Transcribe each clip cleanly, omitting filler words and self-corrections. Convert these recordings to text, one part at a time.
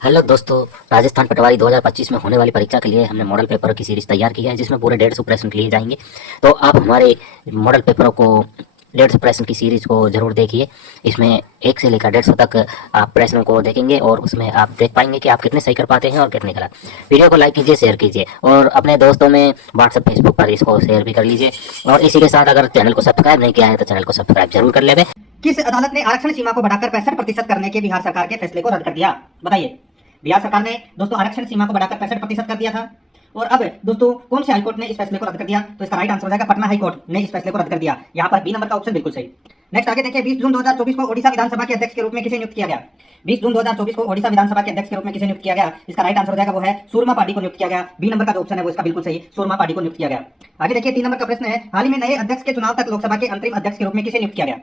Hello दोस्तों। राजस्थान पटवारी 2025 में होने वाली परीक्षा के लिए हमने मॉडल पेपर की सीरीज तैयार की है, जिसमें पूरे 150 प्रश्न लिए जाएंगे। तो आप हमारे मॉडल पेपरों को 150 प्रश्न की सीरीज को जरूर देखिए। इसमें 1 से लेकर 150 तक आप प्रश्नों को देखेंगे और उसमें आप देख पाएंगे कि आप कितने सही कर पाते हैं और कितने गलत। वीडियो को लाइक कीजिए, शेयर कीजिए और अपने दोस्तों में व्हाट्सएप फेसबुक पर इसको शेयर भी कर लीजिए। और इसी के साथ अगर चैनल को सब्सक्राइब नहीं किया है तो चैनल को सब्सक्राइब जरूर कर लेवे। किस अदालत ने आरक्षण सीमा को बढ़ाकर 65% करने के बिहार सरकार के फैसले को रद्द कर दिया? बताइए। बिहार सरकार ने दोस्तों आरक्षण सीमा को बढ़ाकर 65% कर दिया था। और अब दोस्तों कौन से हाईकोर्ट ने इस फैसले को रद्द कर दिया? तो इसका राइट आंसर हो जाएगा पटना हाईकोर्ट ने इस फैसले को रद्द कर दिया। यहाँ पर बी नंबर का ऑप्शन बिल्कुल सही। नेक्स्ट आगे देखिए, 20 जून 2024 को ओडिशा विधानसभा के अध्यक्ष के रूप में किसे नियुक्त किया गया? 20 जून 2024 को ओडिशा विधानसभा के अध्यक्ष के रूप में किसे नियुक्त किया गया? इसका राइट आंसर हो जाएगा वो है सूरमा पार्टी को नियुक्त किया गया। बी नंबर का जो ऑप्शन है वो इसका बिल्कुल सही, सूरमा पार्टी को नियुक्त किया गया। आगे देखिए, 3 नंबर का प्रश्न है, हाल ही में नए अध्यक्ष के चुनाव तक लोकसभा के अंतरिम अध्यक्ष के रूप में किसे नियुक्त किया गया?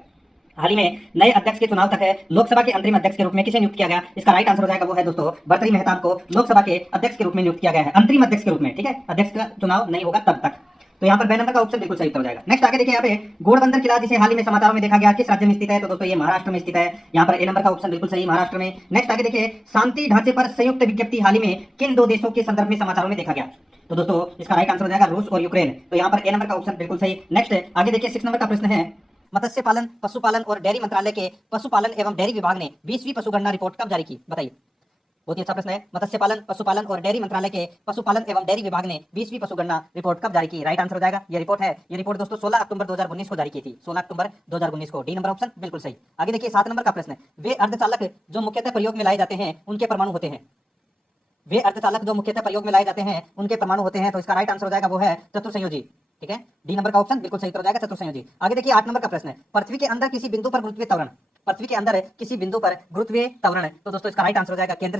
हाल ही में नए अध्यक्ष के चुनाव तक है लोकसभा के अंतरिम अध्यक्ष के रूप में किसे नियुक्त किया गया? इसका राइट आंसर हो जाएगा वो है दोस्तों भर्तृहरि मेहताब को लोकसभा के अध्यक्ष के रूप में नियुक्त किया गया है, अंतरिम अध्यक्ष के रूप में। ठीक है, अध्यक्ष का चुनाव नहीं होगा तब तक। तो यहाँ पर बे नंबर का ऑप्शन बिल्कुल सही उत्तर हो जाएगा। नेक्स्ट आगे देखिए, यहाँ पे घोड़बंदर किला जिसे हाल ही में समाचारों में देखा गया किस राज्य में स्थित है? तो दोस्तों ये महाराष्ट्र में स्थित है। यहाँ पर ए नंबर का ऑप्शन बिल्कुल सही, महाराष्ट्र में। नेक्स्ट आगे देखिए, शांति ढांचे पर संयुक्त विज्ञप्ति हाल ही में किन 2 देशों के संदर्भ में समाचारों में देखा गया? तो दोस्तों इसका राइट आंसर हो जाएगा रूस और यूक्रेन। तो यहाँ पर ए नंबर का ऑप्शन बिल्कुल सही। नेक्स्ट आगे देखिए, 6 नंबर का प्रश्न है, मत्स्य पालन, पशुपालन और डेयरी मंत्रालय के पशुपालन एवं डेयरी विभाग ने 20वीं पशुगणना रिपोर्ट कब जारी की? बताइए। बहुत ही अच्छा प्रश्न है। मत्स्य पालन, पशुपालन और डेयरी मंत्रालय के पशुपालन एवं डेयरी विभाग ने 20वीं पशुगणना रिपोर्ट कब जारी की? राइट आंसर हो जाएगा ये रिपोर्ट है, ये रिपोर्ट दोस्तों 16 अक्टूबर 2019 को जारी की थी। 16 अक्टूबर 2019 को। डी नंबर ऑप्शन बिल्कुल सही। आगे देखिए, 7 नंबर का प्रश्न है, वे अर्धचालक जो मुख्यतः प्रयोग में लाए जाते हैं उनके परमाणु होते हैं? वे अर्धचालक जो मुख्यतः प्रयोग में लाए जाते हैं उनके परमाणु होते हैं। तो इसका राइट आंसर हो जाएगा वो है चतुर्संयोजी। ठीक है, डी नंबर का ऑप्शन बिल्कुल सही उत्तर हो जाएगा, चतुर्संयोजी। आगे देखिए, 8 नंबर का प्रश्न है, पृथ्वी के अंदर किसी बिंदु पर गुरुत्वीय त्वरण, पृथ्वी के अंदर किसी बिंदु पर गुरुत्वीय त्वरण, तो दोस्तों इसका राइट आंसर हो जाएगा केंद्र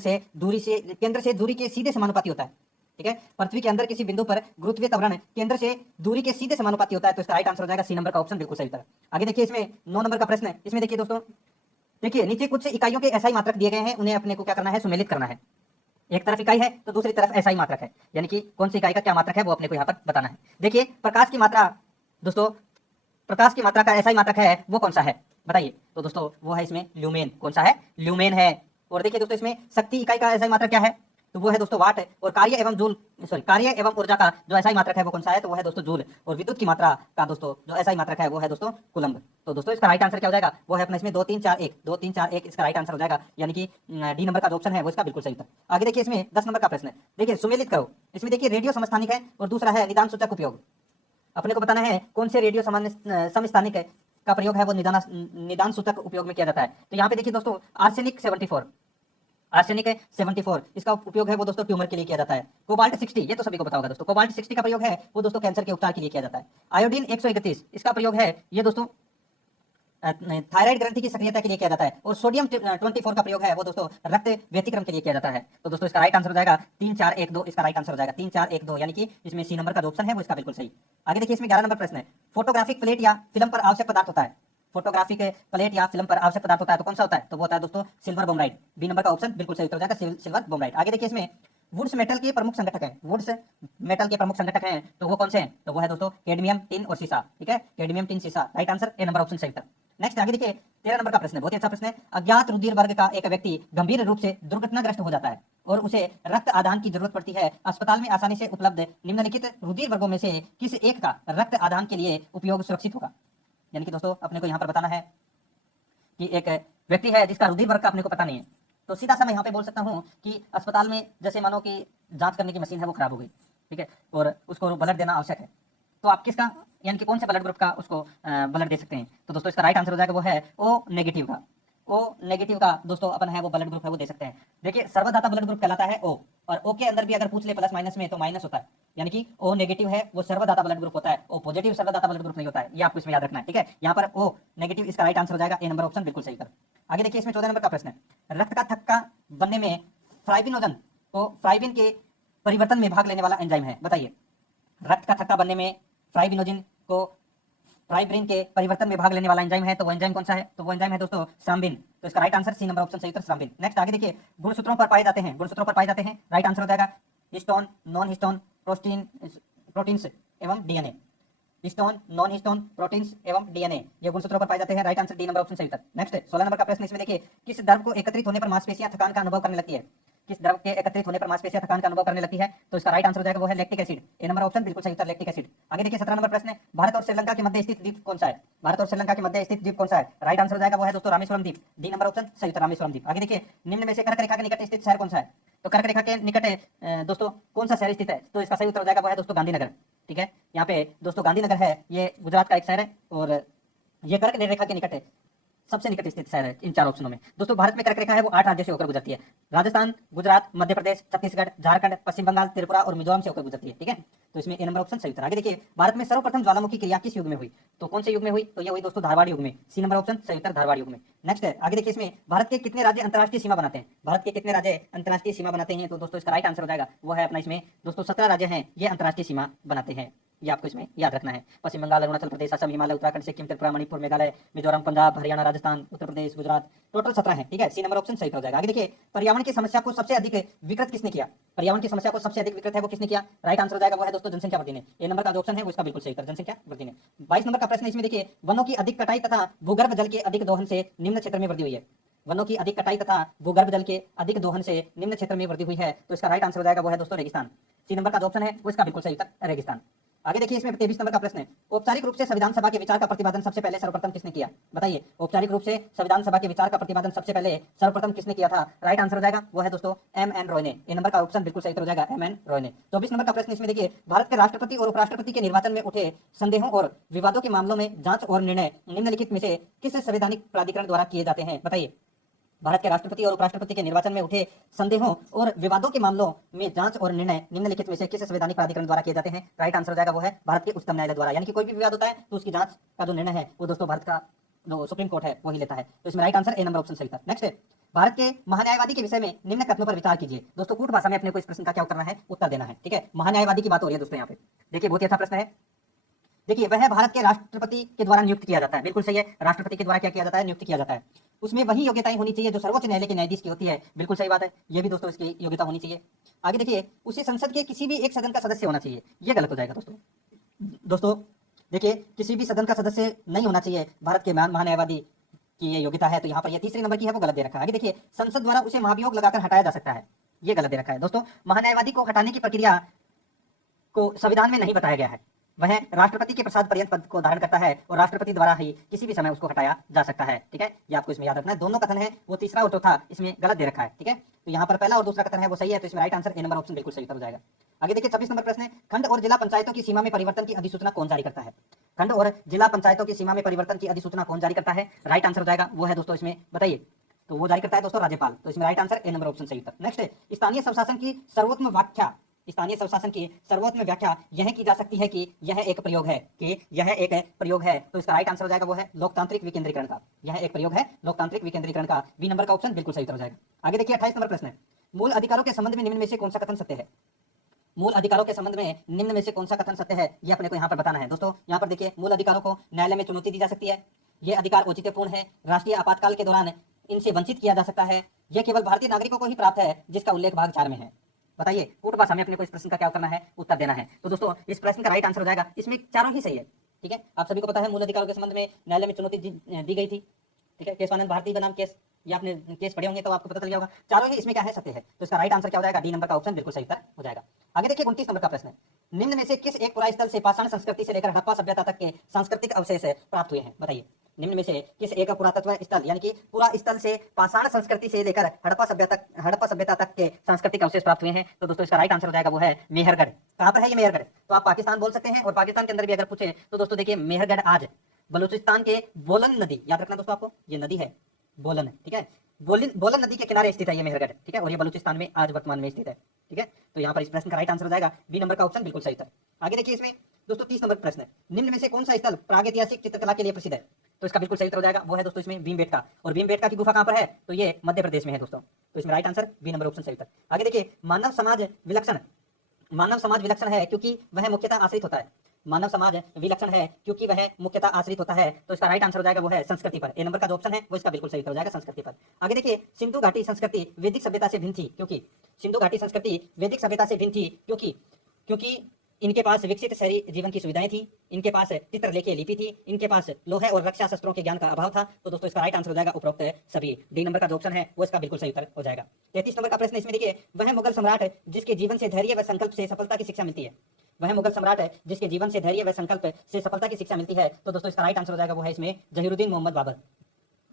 से दूरी के सीधे समानुपाती होता है। ठीक है, पृथ्वी के अंदर किसी बिंदु पर गुरुत्वीय त्वरण केंद्र से दूरी के सीधे समानुपाती होता है। तो इसका राइट आंसर हो जाएगा सी नंबर का ऑप्शन बिल्कुल सही उत्तर। आगे देखिए, इसमें 9 नंबर का प्रश्न है, इसमें देखिए दोस्तों, देखिए नीचे कुछ इकाइयों के एसआई मात्रक दिए गए हैं, उन्हें अपने को क्या करना है? सुमेलित करना है। एक तरफ इकाई है तो दूसरी तरफ एसआई मात्रक है, यानी कि कौन सी इकाई का क्या मात्रक है वो अपने को यहाँ पर बताना है। देखिए, प्रकाश की मात्रा, दोस्तों प्रकाश की मात्रा का एसआई मात्रक है वो कौन सा है? बताइए। तो दोस्तों वो है इसमें ल्यूमेन। कौन सा है? ल्यूमेन है। और देखिए दोस्तों, इसमें शक्ति इकाई का एसआई मात्रक क्या है? तो वो है दोस्तों वाट। और कार्य एवं ऊर्जा का जो एसआई मात्रक है वो कौन सा है? तो वो है दोस्तों जूल। और विद्युत की मात्रा का दोस्तों जो एसआई मात्रक है वो है दोस्तों कूलम्ब। तो दोस्तों इसका राइट आंसर क्या हो जाएगा? वो है अपना इसमें 2 3 4 1, 2 3 4 1 इसका राइट आंसर हो जाएगा, यानी कि डी नंबर का जो ऑप्शन है वो इसका बिल्कुल सही था। आगे देखिए, इसमें 10 नंबर का प्रश्न है, देखिए सुमेलित करो। इसमें देखिए रेडियो समस्थानिक है और दूसरा है निदान सूचक उपयोग। अपने को बताना है कौन से रेडियो समस्थानिक का प्रयोग है वो निदान सूचक उपयोग में किया जाता है। तो यहाँ पे देखिए दोस्तों, आर्सेनिक 74 इसका उपयोग है वो दोस्तों ट्यूमर के लिए किया जाता है। कोबाल्ट 60, ये तो सभी को पता होगा दोस्तों, कोबाल्ट 60 का प्रयोग है वो दोस्तों कैंसर के उपचार के लिए किया जाता है। आयोडीन 131 इसका प्रयोग है ये दोस्तों थायराइड ग्रंथि की सक्रियता के लिए किया जाता है। और सोडियम 24 का प्रयोग है वो दोस्तों रक्त व्यतिक्रम के लिए किया जाता है। तो दोस्तों इसका राइट आंसर हो जाएगा 3 4 1 2, इसका राइट आंसर हो जाएगा 3 4 1 2, यानी कि इसमें सी नंबर का जो ऑप्शन है वो इसका बिल्कुल सही। आगे देखिए, इसमें 11 नंबर प्रश्न है, फोटोग्राफिक प्लेट या फिल्म पर आवश्यक पदार्थ होता है। फोटोग्राफिक प्लेट या फिल्म पर आवश्यक पदार्थ होता है तो कौन सा होता है? तो वो होता है दोस्तों सिल्वर बोमराइड। बी नंबर का ऑप्शन बिल्कुल सही उत्तर हो जाएगा, सिल्वर बोमराइड। आगे देखिए, इसमें वुड्स मेटल के प्रमुख संगठक हैं, वुड्स मेटल के प्रमुख संगठक हैं तो वो कौन से हैं? तो वो है दोस्तों कैडमियम, टिन और सीसा। ठीक है, कैडमियम, टिन, सीसा। Right answer A number option सही उत्तर। नेक्स्ट आगे देखिए, 13 नंबर का प्रश्न है, बहुत ही अच्छा प्रश्न है, अज्ञात रुधिर वर्ग का एक व्यक्ति गंभीर रूप से दुर्घटनाग्रस्त हो जाता है और उसे रक्त आदान की जरूरत पड़ती है। अस्पताल में आसानी से उपलब्ध निम्नलिखित रुधिर वर्गों में से किस एक का रक्त आदान के लिए उपयोग सुरक्षित होगा? यानी कि दोस्तों अपने को यहाँ पर बताना है कि एक व्यक्ति है जिसका रुधिर वर्ग का अपने को पता नहीं है, तो सीधा सा मैं यहाँ पे बोल सकता हूँ कि अस्पताल में जैसे मानो कि जांच करने की मशीन है वो खराब हो गई, ठीक है, और उसको ब्लड देना आवश्यक है, तो आप किसका, यानी कि कौन से ब्लड ग्रुप का उसको ब्लड दे सकते हैं? तो दोस्तों इसका राइट आंसर हो जाएगा वो है ओ नेगेटिव का। ओ नेगेटिव का दोस्तों अपन है वो ब्लड ग्रुप है वो दे सकते हैं। देखिए, सर्वदाता ब्लड ग्रुप कहलाता है ओ, और ओ के अंदर भी अगर पूछ ले प्लस माइनस में तो माइनस होता है, यानी कि ओ नेगेटिव है वो सर्वदाता ब्लड ग्रुप होता है, ओ पॉजिटिव सर्वदाता ब्लड ग्रुप नहीं होता है, ये आपको इसमें याद रखना है। ठीक है, यहाँ पर ओ नेगेटिव इसका राइट आंसर हो जाएगा, ए नंबर ऑप्शन बिल्कुल सही कर। आगे देखिए, इसमें 14 नंबर का प्रश्न है, रक्त का थक्का बनने में फ्राइबिनोजन को फ्राइबिन के परिवर्तन में भाग लेने वाला एंजाइम है। बताइए, रक्त का थक्का बनने में फ्राइबिनोजिन को फ्राइब्रिन के परिवर्तन में भाग लेने वाला एंजाइम है, तो वो एंजाइम कौन सा है? तो वो एंजाइम है दोस्तों श्राम्बिन। तो इसका right answer C number option सही उत्तर श्राम्बिन। नेक्स्ट आगे देखिए, गुणसूत्रों पर पाए जाते हैं, गुणसूत्रों पर पाए जाते हैं, राइट आंसर हो जाएगा हिस्टोन, नॉन हिस्टोन, प्रोटीन्स एवं DNA. Histone, non histone, proteins एवं डीएनए, ये गुणसूत्रों पर पाए जाते हैं, right answer D number option सही उत्तर। नेक्स्ट 16 नंबर का प्रश्न, इसमें देखिए, किस द्रव को एकत्रित होने पर मांसपेशियां थकान का अनुभव करने लगती है? किस द्रव के एकत्रित होने पर मांसपेशियां थकान का अनुभव करने लगती है? तो इसका राइट आंसर हो जाएगा वो है लैक्टिक एसिड। ए नंबर ऑप्शन बिल्कुल सही उत्तर लैक्टिक एसिड। आगे देखिए 17 नंबर प्रश्न है, भारत और श्रीलंका के मध्य स्थित द्वीप कौन सा है? भारत और श्रीलंका के मध्य स्थित द्वीप कौन सा है? राइट आंसर हो जाएगा वो है दोस्तों रामेश्वरम द्वीप। डी नंबर ऑप्शन सही उत्तर रामेश्वरम द्वीप। आगे देखिए निम्न में से कर्क रेखा के निकट स्थित शहर कौन सा है? तो कर्क रेखा के निकट दोस्तों कौन सा शहर स्थित है? तो इसका सही उत्तर हो जाएगा वो है दोस्तों गांधीनगर। ठीक है, यहाँ पे दोस्तों गांधीनगर है, ये गुजरात का एक शहर है और ये कर्क रेखा के निकट है, सबसे निकट स्थित शहर है इन चार ऑप्शनों में। दोस्तों भारत में कर्क रेखा है वो 8 राज्यों से होकर गुजरती है। राजस्थान, गुजरात, मध्य प्रदेश, छत्तीसगढ़, झारखंड, पश्चिम बंगाल, त्रिपुरा और मिजोरम से होकर गुजरती है। ठीक है, तो इसमें ए नंबर ऑप्शन सही उत्तर। आगे देखिए भारत में सर्वप्रथम ज्वालामुखी क्रिया किस युग में हुई? तो कौन से युग में हुई? तो ये हुई दोस्तों धारवाड़ युग में। सी नंबर ऑप्शन सही उत्तर धारवाड़ युग में। नेक्स्ट है, आगे देखिए इसमें भारत के कितने राज्य अंतर्राष्ट्रीय सीमा बनाते हैं? भारत के कितने राज्य अंतर्राष्ट्रीय सीमा बनाते हैं? तो दोस्तों इसका राइट आंसर हो जाएगा वो है अपना इसमें दोस्तों 17 राज्य हैं ये अंतर्राष्ट्रीय सीमा बनाते हैं। ये आपको इसमें याद रखना है। पश्चिम बंगाल, अरुणाचल प्रदेश, असम, हिमालय, उत्तराखंड, सिक्किम, त्रिपुरा, मणिपुर, मेघालय, मिजोरम, पंजाब, हरियाणा, राजस्थान, उत्तर प्रदेश, गुजरात, टोटल 17 है। ठीक है, सी नंबर ऑप्शन सही हो जाएगा। आगे देखिए पर्यावरण की समस्या को सबसे अधिक विकृत किसने किया? पर्यावरण की समस्या को सबसे अधिक विकृत है वो किसने किया? राइट आंसर हो जाएगा वो है दोस्तों जनसंख्या वृद्धि ने। ए नंबर का जो ऑप्शन है वो इसका बिल्कुल सही उत्तर जनसंख्या वृद्धि ने। 22 नंबर का प्रश्न इसमें देखिए वनों की अधिक कटाई तथा भूगर्भ जल के अधिक दोहन से निम्न क्षेत्र में वृद्धि हुई है। वनों की अधिक कटाई तथा भूगर्भ जल के अधिक दोहन से निम्न क्षेत्र में वृद्धि हुई है, तो इसका राइट आंसर हो जाएगा वो है दोस्तों रेगिस्तान। सी नंबर का जो ऑप्शन है वो इसका बिल्कुल सही उत्तर रेगिस्तान। आगे देखिए इसमें 23 नंबर का प्रश्न है, औपचारिक रूप से संविधान सभा के विचार का प्रतिपादन सबसे पहले सर्वप्रथम किसने किया? बताइए, औपचारिक रूप से संविधान सभा के विचार का प्रतिपादन सबसे पहले सर्वप्रथम किसने किया था? राइट आंसर हो जाएगा वो है दोस्तों एम.एन. रॉय ने। ए नंबर का ऑप्शन बिल्कुल सही उत्तर हो जाएगा एम.एन. रॉय ने। 24 नंबर का प्रश्न इसमें देखिए भारत के राष्ट्रपति और उपराष्ट्रपति के निर्वाचन में उठे संदेहों और विवादों के मामलों में जांच और निर्णय निम्नलिखित में से किस संवैधानिक प्राधिकरण द्वारा किए जाते हैं? बताइए, भारत के राष्ट्रपति और उपराष्ट्रपति के निर्वाचन में उठे संदेहों और विवादों के मामलों में जांच और निर्णय निम्नलिखित में से किस संवैधानिक प्राधिकरण द्वारा किए जाते हैं? राइट आंसर हो जाएगा वो है भारत के उच्चतम न्यायालय द्वारा। यानी कि कोई भी विवाद होता है तो उसकी जांच का जो निर्णय है वो दोस्तों भारत का जो सुप्रीम कोर्ट है वही लेता है। तो इसमें right answer A number option सही था। नेक्स्ट है, भारत के महान्यायवादी के विषय में निम्न कथनों पर विचार कीजिए। दोस्तों कूट भाषा में अपने को इस प्रश्न का क्या करना है? उत्तर देना है। ठीक है, महान्यायवादी की बात हो रही है दोस्तों यहाँ पे। देखिए बहुत ही अच्छा प्रश्न है। देखिए वह भारत के राष्ट्रपति के द्वारा नियुक्त किया जाता है। बिल्कुल सही है, राष्ट्रपति के द्वारा क्या किया जाता है? नियुक्त किया जाता है। उसमें वही योग्यताएं होनी चाहिए जो सर्वोच्च न्यायालय के न्यायाधीश की होती है। बिल्कुल सही बात है, ये भी दोस्तों इसकी योग्यता होनी चाहिए। आगे देखिए उसे संसद के किसी भी एक सदन का सदस्य होना चाहिए, ये गलत हो जाएगा दोस्तों। देखिए किसी भी सदन का सदस्य नहीं होना चाहिए भारत के महान्यायवादी की ये योग्यता है, तो यहाँ पर ये तीसरे नंबर की है वो गलत दे रखा है। आगे देखिए संसद द्वारा उसे महाभियोग लगाकर हटाया जा सकता है, ये गलत दे रखा है दोस्तों। महान्यायवादी को हटाने की प्रक्रिया को संविधान में नहीं बताया गया है। वह राष्ट्रपति के प्रसाद पर्यंत पद को धारण करता है और राष्ट्रपति द्वारा ही किसी भी समय उसको हटाया जा सकता है। ठीक है, ये आपको इसमें याद रखना है। दोनों कथन है वो तीसरा और चौथा इसमें गलत दे रखा है। ठीक है, तो यहाँ पर पहला और दूसरा कथन है वो सही है, तो इसमें right answer A number option बिल्कुल सही हो जाएगा। आगे देखिए 26 नंबर प्रश्न है, खंड और जिला पंचायतों की सीमा में परिवर्तन की अधिसूचना कौन जारी करता है? खंड और जिला पंचायतों की सीमा में परिवर्तन की अधिसूचना कौन जारी करता है? राइट आंसर हो जाएगा वो है दोस्तों इसमें बताइए, तो वो जारी करता है दोस्तों राज्यपाल। तो इसमें right answer A number option सही उत्तर। नेक्स्ट है, स्थानीय स्वशासन की सर्वोत्तम व्याख्या, स्थानीय स्वशासन की सर्वोत्तम व्याख्या यह की जा सकती है कि यह एक प्रयोग है, कि यह एक प्रयोग है। तो इसका राइट आंसर हो जाएगा वो है लोकतांत्रिक विकेंद्रीकरण का। यह एक प्रयोग है लोकतांत्रिक विकेंद्रीकरण का। बी नंबर का ऑप्शन बिल्कुल सही हो जाएगा। आगे देखिए 28 नंबर प्रश्न है, मूल अधिकारों के संबंध में निम्न में से कौन सा कथन सत्य है? मूल अधिकारों के संबंध में निम्न में से कौन सा कथन सत्य है, ये अपने को यहाँ पर बताना है दोस्तों। यहाँ पर देखिए मूल अधिकारों को न्यायालय में चुनौती दी जा सकती है, ये अधिकार औचित्यपूर्ण है, राष्ट्रीय आपातकाल के दौरान इनसे वंचित किया जा सकता है, यह केवल भारतीय नागरिकों को ही प्राप्त है, जिसका उल्लेख भाग 4 में है। बताइए कूट भाषा में अपने को इस प्रश्न का क्या करना है? उत्तर देना है। तो दोस्तों इस प्रश्न का राइट आंसर हो जाएगा, इसमें चारों ही सही है। ठीक है, आप सभी को पता है मूल अधिकारों के संबंध में न्यायालय में चुनौती दी गई थी। ठीक है, केशवानंद भारती बनाम केस, ये आपने केस पढ़े होंगे तो आपको पता चल गया होगा। चारों ही इसमें क्या है? सत्य है। तो इसका राइट आंसर क्या हो जाएगा? डी नंबर का ऑप्शन बिल्कुल सही उत्तर हो जाएगा। आगे देखिए 29 नंबर का प्रश्न है, निम्न में से किस एक पुरास्थल से पाषाण संस्कृति से लेकर हड़प्पा सभ्यता तक के सांस्कृतिक अवशेष प्राप्त हुए हैं? बताइए, निम्न में से किस एक पुरातत्व स्थल यानी कि पूरा स्थल से पाषाण संस्कृति से लेकर हड़प्पा सभ्यता तक के सांस्कृतिक अवशेष प्राप्त हुए हैं? तो दोस्तों इसका राइट आंसर हो जाएगा वो है मेहरगढ़। कहां पर है ये मेहरगढ़? तो आप पाकिस्तान बोल सकते हैं, और पाकिस्तान के अंदर भी अगर पूछे तो दोस्तों देखिए मेहरगढ़ आज बलूचिस्तान के बोलन नदी, याद रखना दोस्तों आपको, ये नदी है बोलन। ठीक है, बोलन नदी के किनारे स्थित है ये मेहरगढ़। ठीक है, और ये बलूचिस्तान में आज वर्तमान में स्थित है। ठीक है, तो यहाँ पर इस प्रश्न का राइट आंसर हो जाएगा बी नंबर का ऑप्शन बिल्कुल सही था। आगे देखिए इसमें दोस्तों 30 नंबर प्रश्न है, निम्न में से कौन सा स्थल प्रागैतिहासिक चित्रकला के लिए प्रसिद्ध है? तो इसका बिल्कुल सही उत्तर हो जाएगा वो है दोस्तों इसमें भीमबेटका। और भीमबेटका की गुफा कहां पर है? तो ये मध्य प्रदेश में है दोस्तों। तो इसमें right answer B number option सही उत्तर। आगे देखिए मानव समाज विलक्षण है क्योंकि वह मुख्यतः आश्रित होता है। मानव समाज विलक्षण है क्योंकि वह मुख्यतः आश्रित होता है, तो इसका राइट आंसर हो जाएगा वो है संस्कृति पर। ए नंबर का जो ऑप्शन है वो इसका बिल्कुल सही उत्तर हो जाएगा संस्कृति पर। आगे देखिए सिंधु घाटी संस्कृति वैदिक सभ्यता से भिन्न थी क्योंकि, सिंधु घाटी संस्कृति वैदिक सभ्यता से भिन्न थी क्योंकि इनके पास विकसित शहरी जीवन की सुविधाएं थी, इनके पास चित्रलेखीय लिपि थी, इनके पास लोहे और रक्षा शस्त्रों के ज्ञान का अभाव था। तो दोस्तों इसका राइट आंसर हो जाएगा उपरोक्त सभी। डी नंबर का जो ऑप्शन है वो इसका बिल्कुल सही उत्तर हो जाएगा। 33 नंबर का प्रश्न इसमें देखिए, वह मुगल सम्राट जिसके जीवन से धैर्य व संकल्प से सफलता की शिक्षा मिलती है। वह मुगल सम्राट है जिसके जीवन से धैर्य व संकल्प से सफलता की शिक्षा मिलती है। तो दोस्तों इसका राइट आंसर हो जाएगा वो है इसमें जहीरुद्दीन मोहम्मद बाबर।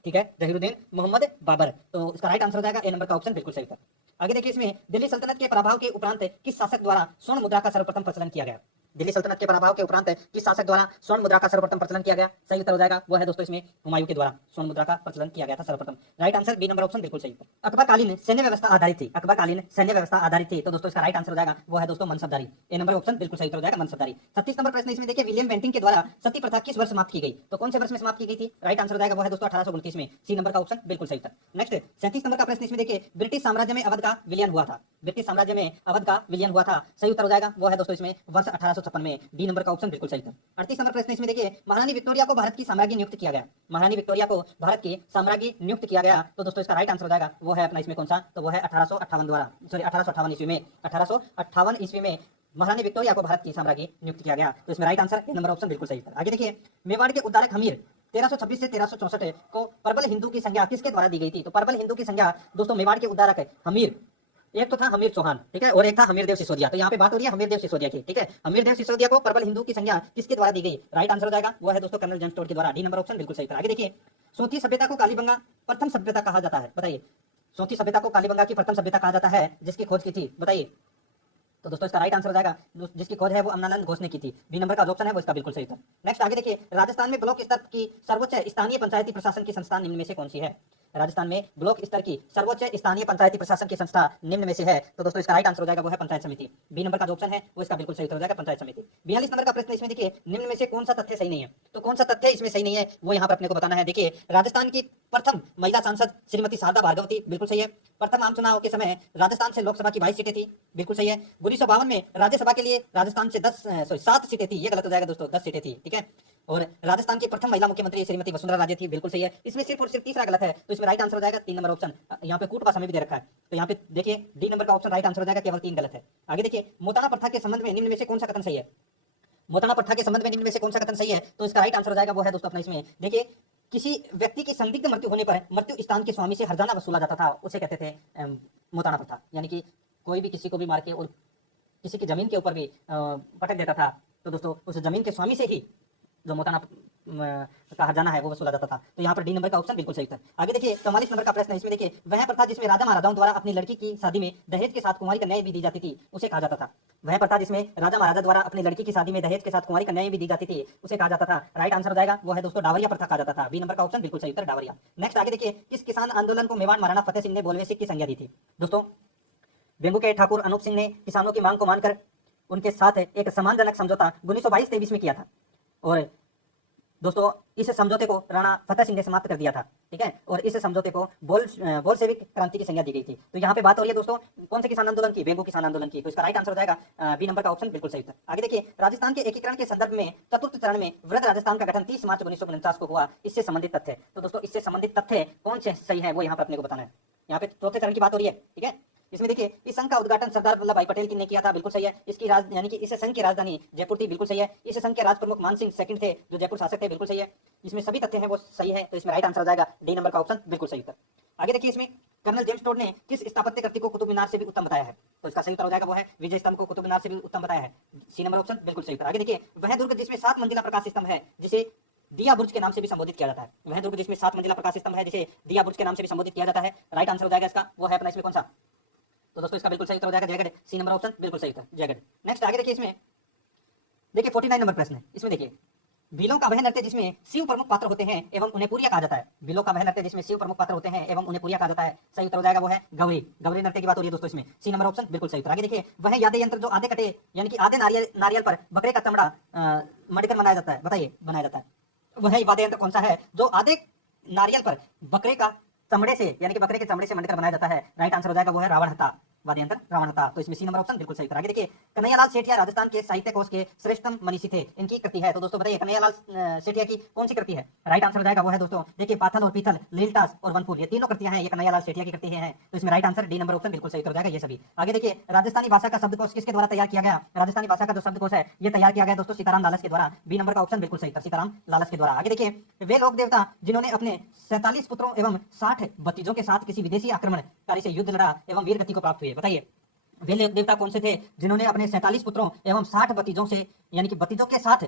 ठीक है, जहीरुद्दीन मोहम्मद बाबर। तो इसका राइट आंसर हो जाएगा ए नंबर का ऑप्शन बिल्कुल सही उत्तर। आगे देखिए इसमें, दिल्ली सल्तनत के प्रभाव के उपरांत किस शासक द्वारा स्वर्ण मुद्रा का सर्वप्रथम प्रचलन किया गया। दिल्ली सल्तनत के प्रभाव के उपरांत किस शासक द्वारा स्वर्ण मुद्रा का सर्वप्रथम प्रचलन किया गया। सही उत्तर हो जाएगा वो है दोस्तों इसमें हुमायूं के द्वारा स्वर्ण मुद्रा का प्रचलन किया गया था सर्वप्रथम। Right answer B number option बिल्कुल सही। अकबरकालीन सैन्य व्यवस्था आधारित थी। अकबरकालीन सैन्य व्यवस्था आधारित थी। तो दोस्तों इसका राइट आंसर हो जाएगा वो है दोस्तों मनसबदारी। ए नंबर ऑप्शन बिल्कुल सही उत्तर हो जाएगा मनसबदारी। 36 नंबर प्रश्न इसमें देखिए, विलियम बेंटिंग के द्वारा सती प्रथा किस वर्ष समाप्त की गई। तो कौन से वर्ष में समाप्त की गई थी। राइट आंसर हो जाएगा वो है दोस्तों 1829 में। सी नंबर का ऑप्शन बिल्कुल सही उत्तर। नेक्स्ट 37 नंबर का प्रश्न इसमें देखिए, ब्रिटिश साम्राज्य में अवध का विलयन हुआ था। ब्रिटिश साम्राज्य में अवध का विलयन हुआ था। सही उत्तर हो जाएगा वो है दोस्तों इसमें वर्ष 1856 में। डी नंबर का ऑप्शन बिल्कुल सही था। 38 नंबर प्रश्न इसमें देखिए, महारानी विक्टोरिया को भारत की साम्राज्ञी नियुक्त किया गया। महारानी विक्टोरिया को भारत की साम्राज्ञी नियुक्त किया गया। तो दोस्तों इसका राइट आंसर हो जाएगा वो है अपना इसमें कौन सा, तो वो है 1858 द्वारा, सॉरी 1858 ईस्वी में। 1858 ईस्वी में महारानी विक्टोरिया को भारत की साम्राज्ञी नियुक्त किया गया। तो इसमें right answer A number option बिल्कुल सही था। आगे देखिए, मेवाड़ के उद्धारक हमीर 1326 से 1364 को प्रबल हिंदू की संज्ञा किसके द्वारा दी गई थी। तो प्रबल हिंदू की संज्ञा दोस्तों मेवाड़ के उद्धारक हमीर, एक तो था हमीर चौहान, ठीक है, और एक था हमीरदेव सिसोदिया। तो यहाँ पे बात हो रही है हमीरदेव सिसोदिया की। ठीक है, हमीरदेव सिसोदिया को प्रबल हिंदू की संज्ञा किसके द्वारा दी गई। राइट आंसर हो जाएगा वो है दोस्तों कर्नल जेम्स टोड के द्वारा। डी नंबर ऑप्शन बिल्कुल सही था। आगे देखिए, सोथी सभ्यता को कालीबंगा प्रथम सभ्यता कहा जाता है। बताइए, सोथी सभ्यता को कालीबंगा की प्रथम सभ्यता कहा जाता है, जिसकी खोज की थी। बताइए, तो दोस्तों इसका राइट आंसर हो जाएगा जिसकी खोज है वो अम्नानंद घोष ने की थी। बी नंबर का ऑप्शन है वो इसका बिल्कुल सही था। नेक्स्ट आगे देखिए, राजस्थान में ब्लॉक स्तर की सर्वोच्च स्थानीय पंचायती प्रशासन की संस्था निम्न में से कौन सी है। राजस्थान में ब्लॉक स्तर की सर्वोच्च स्थानीय पंचायती प्रशासन की संस्था निम्न में से है। तो दोस्तों इसका राइट आंसर हो जाएगा वो है पंचायत समिति। बी नंबर का जो ऑप्शन है वो इसका बिल्कुल सही हो जाएगा पंचायत समिति। 42 नंबर का प्रश्न इसमें देखिए, निम्न में से कौन सा तथ्य सही नहीं है। तो कौन सा तथ्य इसमें सही नहीं है वो यहाँ पर अपने को बताना है। देखिए, राजस्थान की प्रथम महिला सांसद श्रीमती शारदा भार्गव थी, बिल्कुल सही है। प्रथम आम चुनाव के समय राजस्थान से लोकसभा की 22 सीटें थी, बिल्कुल सही है। 1952 में राज्यसभा के लिए राजस्थान से 7 सीटें थी, ये गलत हो जाएगा दोस्तों, 10 सीटें थी। ठीक है, और राजस्थान की प्रथम महिला मुख्यमंत्री श्रीमती वसुंधरा राजे थी, बिल्कुल सही है। इसमें सिर्फ और सिर्फ तीसरा गलत है। तो इसमें राइट आंसर हो जाएगा 3 नंबर ऑप्शन। यहाँ पे कूट भाषा में भी दे रखा है, तो यहाँ पे देखिए डी नंबर का ऑप्शन राइट आंसर हो जाएगा, केवल 3 गलत है। आगे देखिए, मोताना प्रथा के संबंध में निम्न में से कौन सा कथन सही है। मोताना प्रथा के संबंध में निम्न में से कौन सा कथन सही है। तो इसका राइट आंसर हो जाएगा वो है दोस्तों अपना इसमें देखिए, किसी व्यक्ति की संदिग्ध मृत्यु होने पर मृत्यु स्थान के स्वामी से हर्जाना वसूला जाता था, उसे कहते थे मोताना प्रथा। यानी कि कोई भी किसी को भी मार के और किसी की जमीन के ऊपर भी पटक देता था, तो दोस्तों उस जमीन के स्वामी से ही जो मोताना का हर्जाना है वो वसूला जाता था। तो यहाँ पर डी नंबर का ऑप्शन बिल्कुल सही था। आगे देखिए, 44 नंबर का प्रश्न है। इसमें देखिए, वह प्रथा जिसमें राजा महाराजाओं द्वारा अपनी लड़की की शादी में दहेज के साथ कुंवारी कन्याएं भी दी जाती थी, उसे कहा जाता था। वह प्रथा जिसमें राजा महाराजा द्वारा अपनी लड़की की शादी में दहेज के साथ कुंवारी कन्याएं भी दी जाती थी, उसे कहा जाता था। राइट आंसर हो जाएगा वो है दोस्तों डावरिया प्रथा कहा जाता था। बी नंबर का ऑप्शन बिल्कुल सही उत्तर डावरिया। नेक्स्ट आगे देखिए, किस किसान आंदोलन को मेवाड़ महाराणा फतेह सिंह ने बोलवेसिक की संज्ञा दी थी। दोस्तों, बेंगू के ठाकुर अनूप सिंह ने किसानों की मांग को मानकर उनके साथ एक सम्मानजनक समझौता 1922-23 में किया था, और दोस्तों इस समझौते को राणा फतेह सिंह ने समाप्त कर दिया था। ठीक है, और इस समझौते को बोल्शेविक क्रांति की संज्ञा दी गई थी। तो यहाँ पे बात हो रही है दोस्तों कौन से किसान आंदोलन की, बेंगू किसान आंदोलन की। तो इसका राइट आंसर हो जाएगा बी नंबर का ऑप्शन बिल्कुल सही था। आगे देखिए, राजस्थान के एकीकरण के संदर्भ में चतुर्थ चरण में वृहद राजस्थान का गठन 30 मार्च 1949 को हुआ, इससे संबंधित तथ्य। तो दोस्तों इससे संबंधित तथ्य कौन से सही है वो यहाँ पर अपने को बताना है। यहाँ पे चौथे चरण की बात हो रही है। ठीक है, इसमें देखिए, इस संघ का उद्घाटन सरदार वल्लभ भाई पटेल ने किया था, बिल्कुल सही है। इसकी यानी कि इस संघ की राजधानी जयपुर थी, बिल्कुल सही है। इस संघ के राज प्रमुख मान सिंह सेकंड थे, जो जयपुर शासक थे, बिल्कुल सही है। इसमें सभी तथ्य हैं वो सही है। तो इसमें राइट आंसर हो जाएगा डी नंबर का ऑप्शन बिल्कुल सही उत्तर। आगे देखिए, इसमें कर्नल जेम्स टोड ने किस स्थापत्य कृति को कुतुब मीनार से भी उत्तम बताया है। तो इसका सही उत्तर हो जाएगा वो है विजय स्तंभ को कुतुब मीनार से भी उत्तम बताया है। सी नंबर ऑप्शन बिल्कुल सही उत्तर। आगे देखिए, वह दुर्ग जिसमें 7 मंजिला प्रकाश स्तंभ है, जिसे दिया बुर्ज के नाम से भी संबोधित किया जाता है। वह दुर्ग जिसमें 7 मंजिला प्रकाश स्तंभ है, जिसे दिया बुर्ज के नाम से भी संबोधित किया जाता है। राइट आंसर हो जाएगा इसका वो है अपना इसमें कौन सा, तो दोस्तों इसका बिल्कुल सही उत्तर हो जाएगा जयगढ़। सी नंबर ऑप्शन बिल्कुल सही उत्तर जयगढ़। नेक्स्ट आगे देखिए, इसमें देखिए 49 नंबर प्रश्न है। इसमें देखिए, भीलों का वह नृत्य जिसमें शिव प्रमुख पात्र होते हैं एवं उन्हें पुरिया कहा जाता है। भीलों का वह नृत्य जिसमें शिव प्रमुख पात्र होते हैं एवं उन्हें पुरिया कहा जाता है, सही उत्तर हो जाएगा वो है गौरी। गौरी नृत्य की बात हो रही है दोस्तों इसमें। सी नंबर ऑप्शन बिल्कुल सही उत्तर। आगे देखिए, वह यादे यंत्र जो आधे कटे यानी कि आधे नारियल पर बकरे का चमड़ा मढ़कर बनाया जाता है, बताइए बनाया जाता है, वह वाद्य यंत्र कौन सा है जो आधे नारियल पर बकरे का चमड़े से यानी कि बकरे के चमड़े से मंडकर बनाया जाता है। राइट आंसर हो जाएगा वो है रावण हत्था। वाद्यंत्र रावणता। तो इसमें सी नंबर ऑप्शन बिल्कुल सही उत्तर। आगे देखिए, कन्हैयालाल सेठिया राजस्थान के साहित्य कोश के श्रेष्ठतम मनीषी थे, इनकी कृति है। तो दोस्तों बताइए कन्हैयालाल सेठिया की कौन सी कृति है? राइट आंसर हो जाएगा वो है दोस्तों, देखिए पाथल और पीथल, लीलटास और वनफूल, ये तीनों कृतियां हैं, ये कन्हैयालाल सेठिया की कृति हैं। तो इसमें right answer D number option बिल्कुल सही उत्तर हो जाएगा ये सभी। आगे देखिए, राजस्थानी भाषा का शब्दकोश किसके द्वारा तैयार किया गया? राजस्थानी भाषा का जो शब्दकोश है ये तैयार किया गया दोस्तों सीताराम लालस के द्वारा। बी नंबर का ऑप्शन बिल्कुल सही उत्तर, सीताराम लालस के द्वारा। आगे देखिए, वे लोक देवता जिन्होंने अपने 47 पुत्रों एवं 60 भतीजों के साथ किसी विदेशी आक्रमणकारी से युद्ध लड़ा एवं वीर गति को प्राप्त हुए, बताइए वे लोक देवता कौन से थे जिन्होंने अपने 47 पुत्रों एवं 60 भतीजों से यानी कि भतीजों के साथ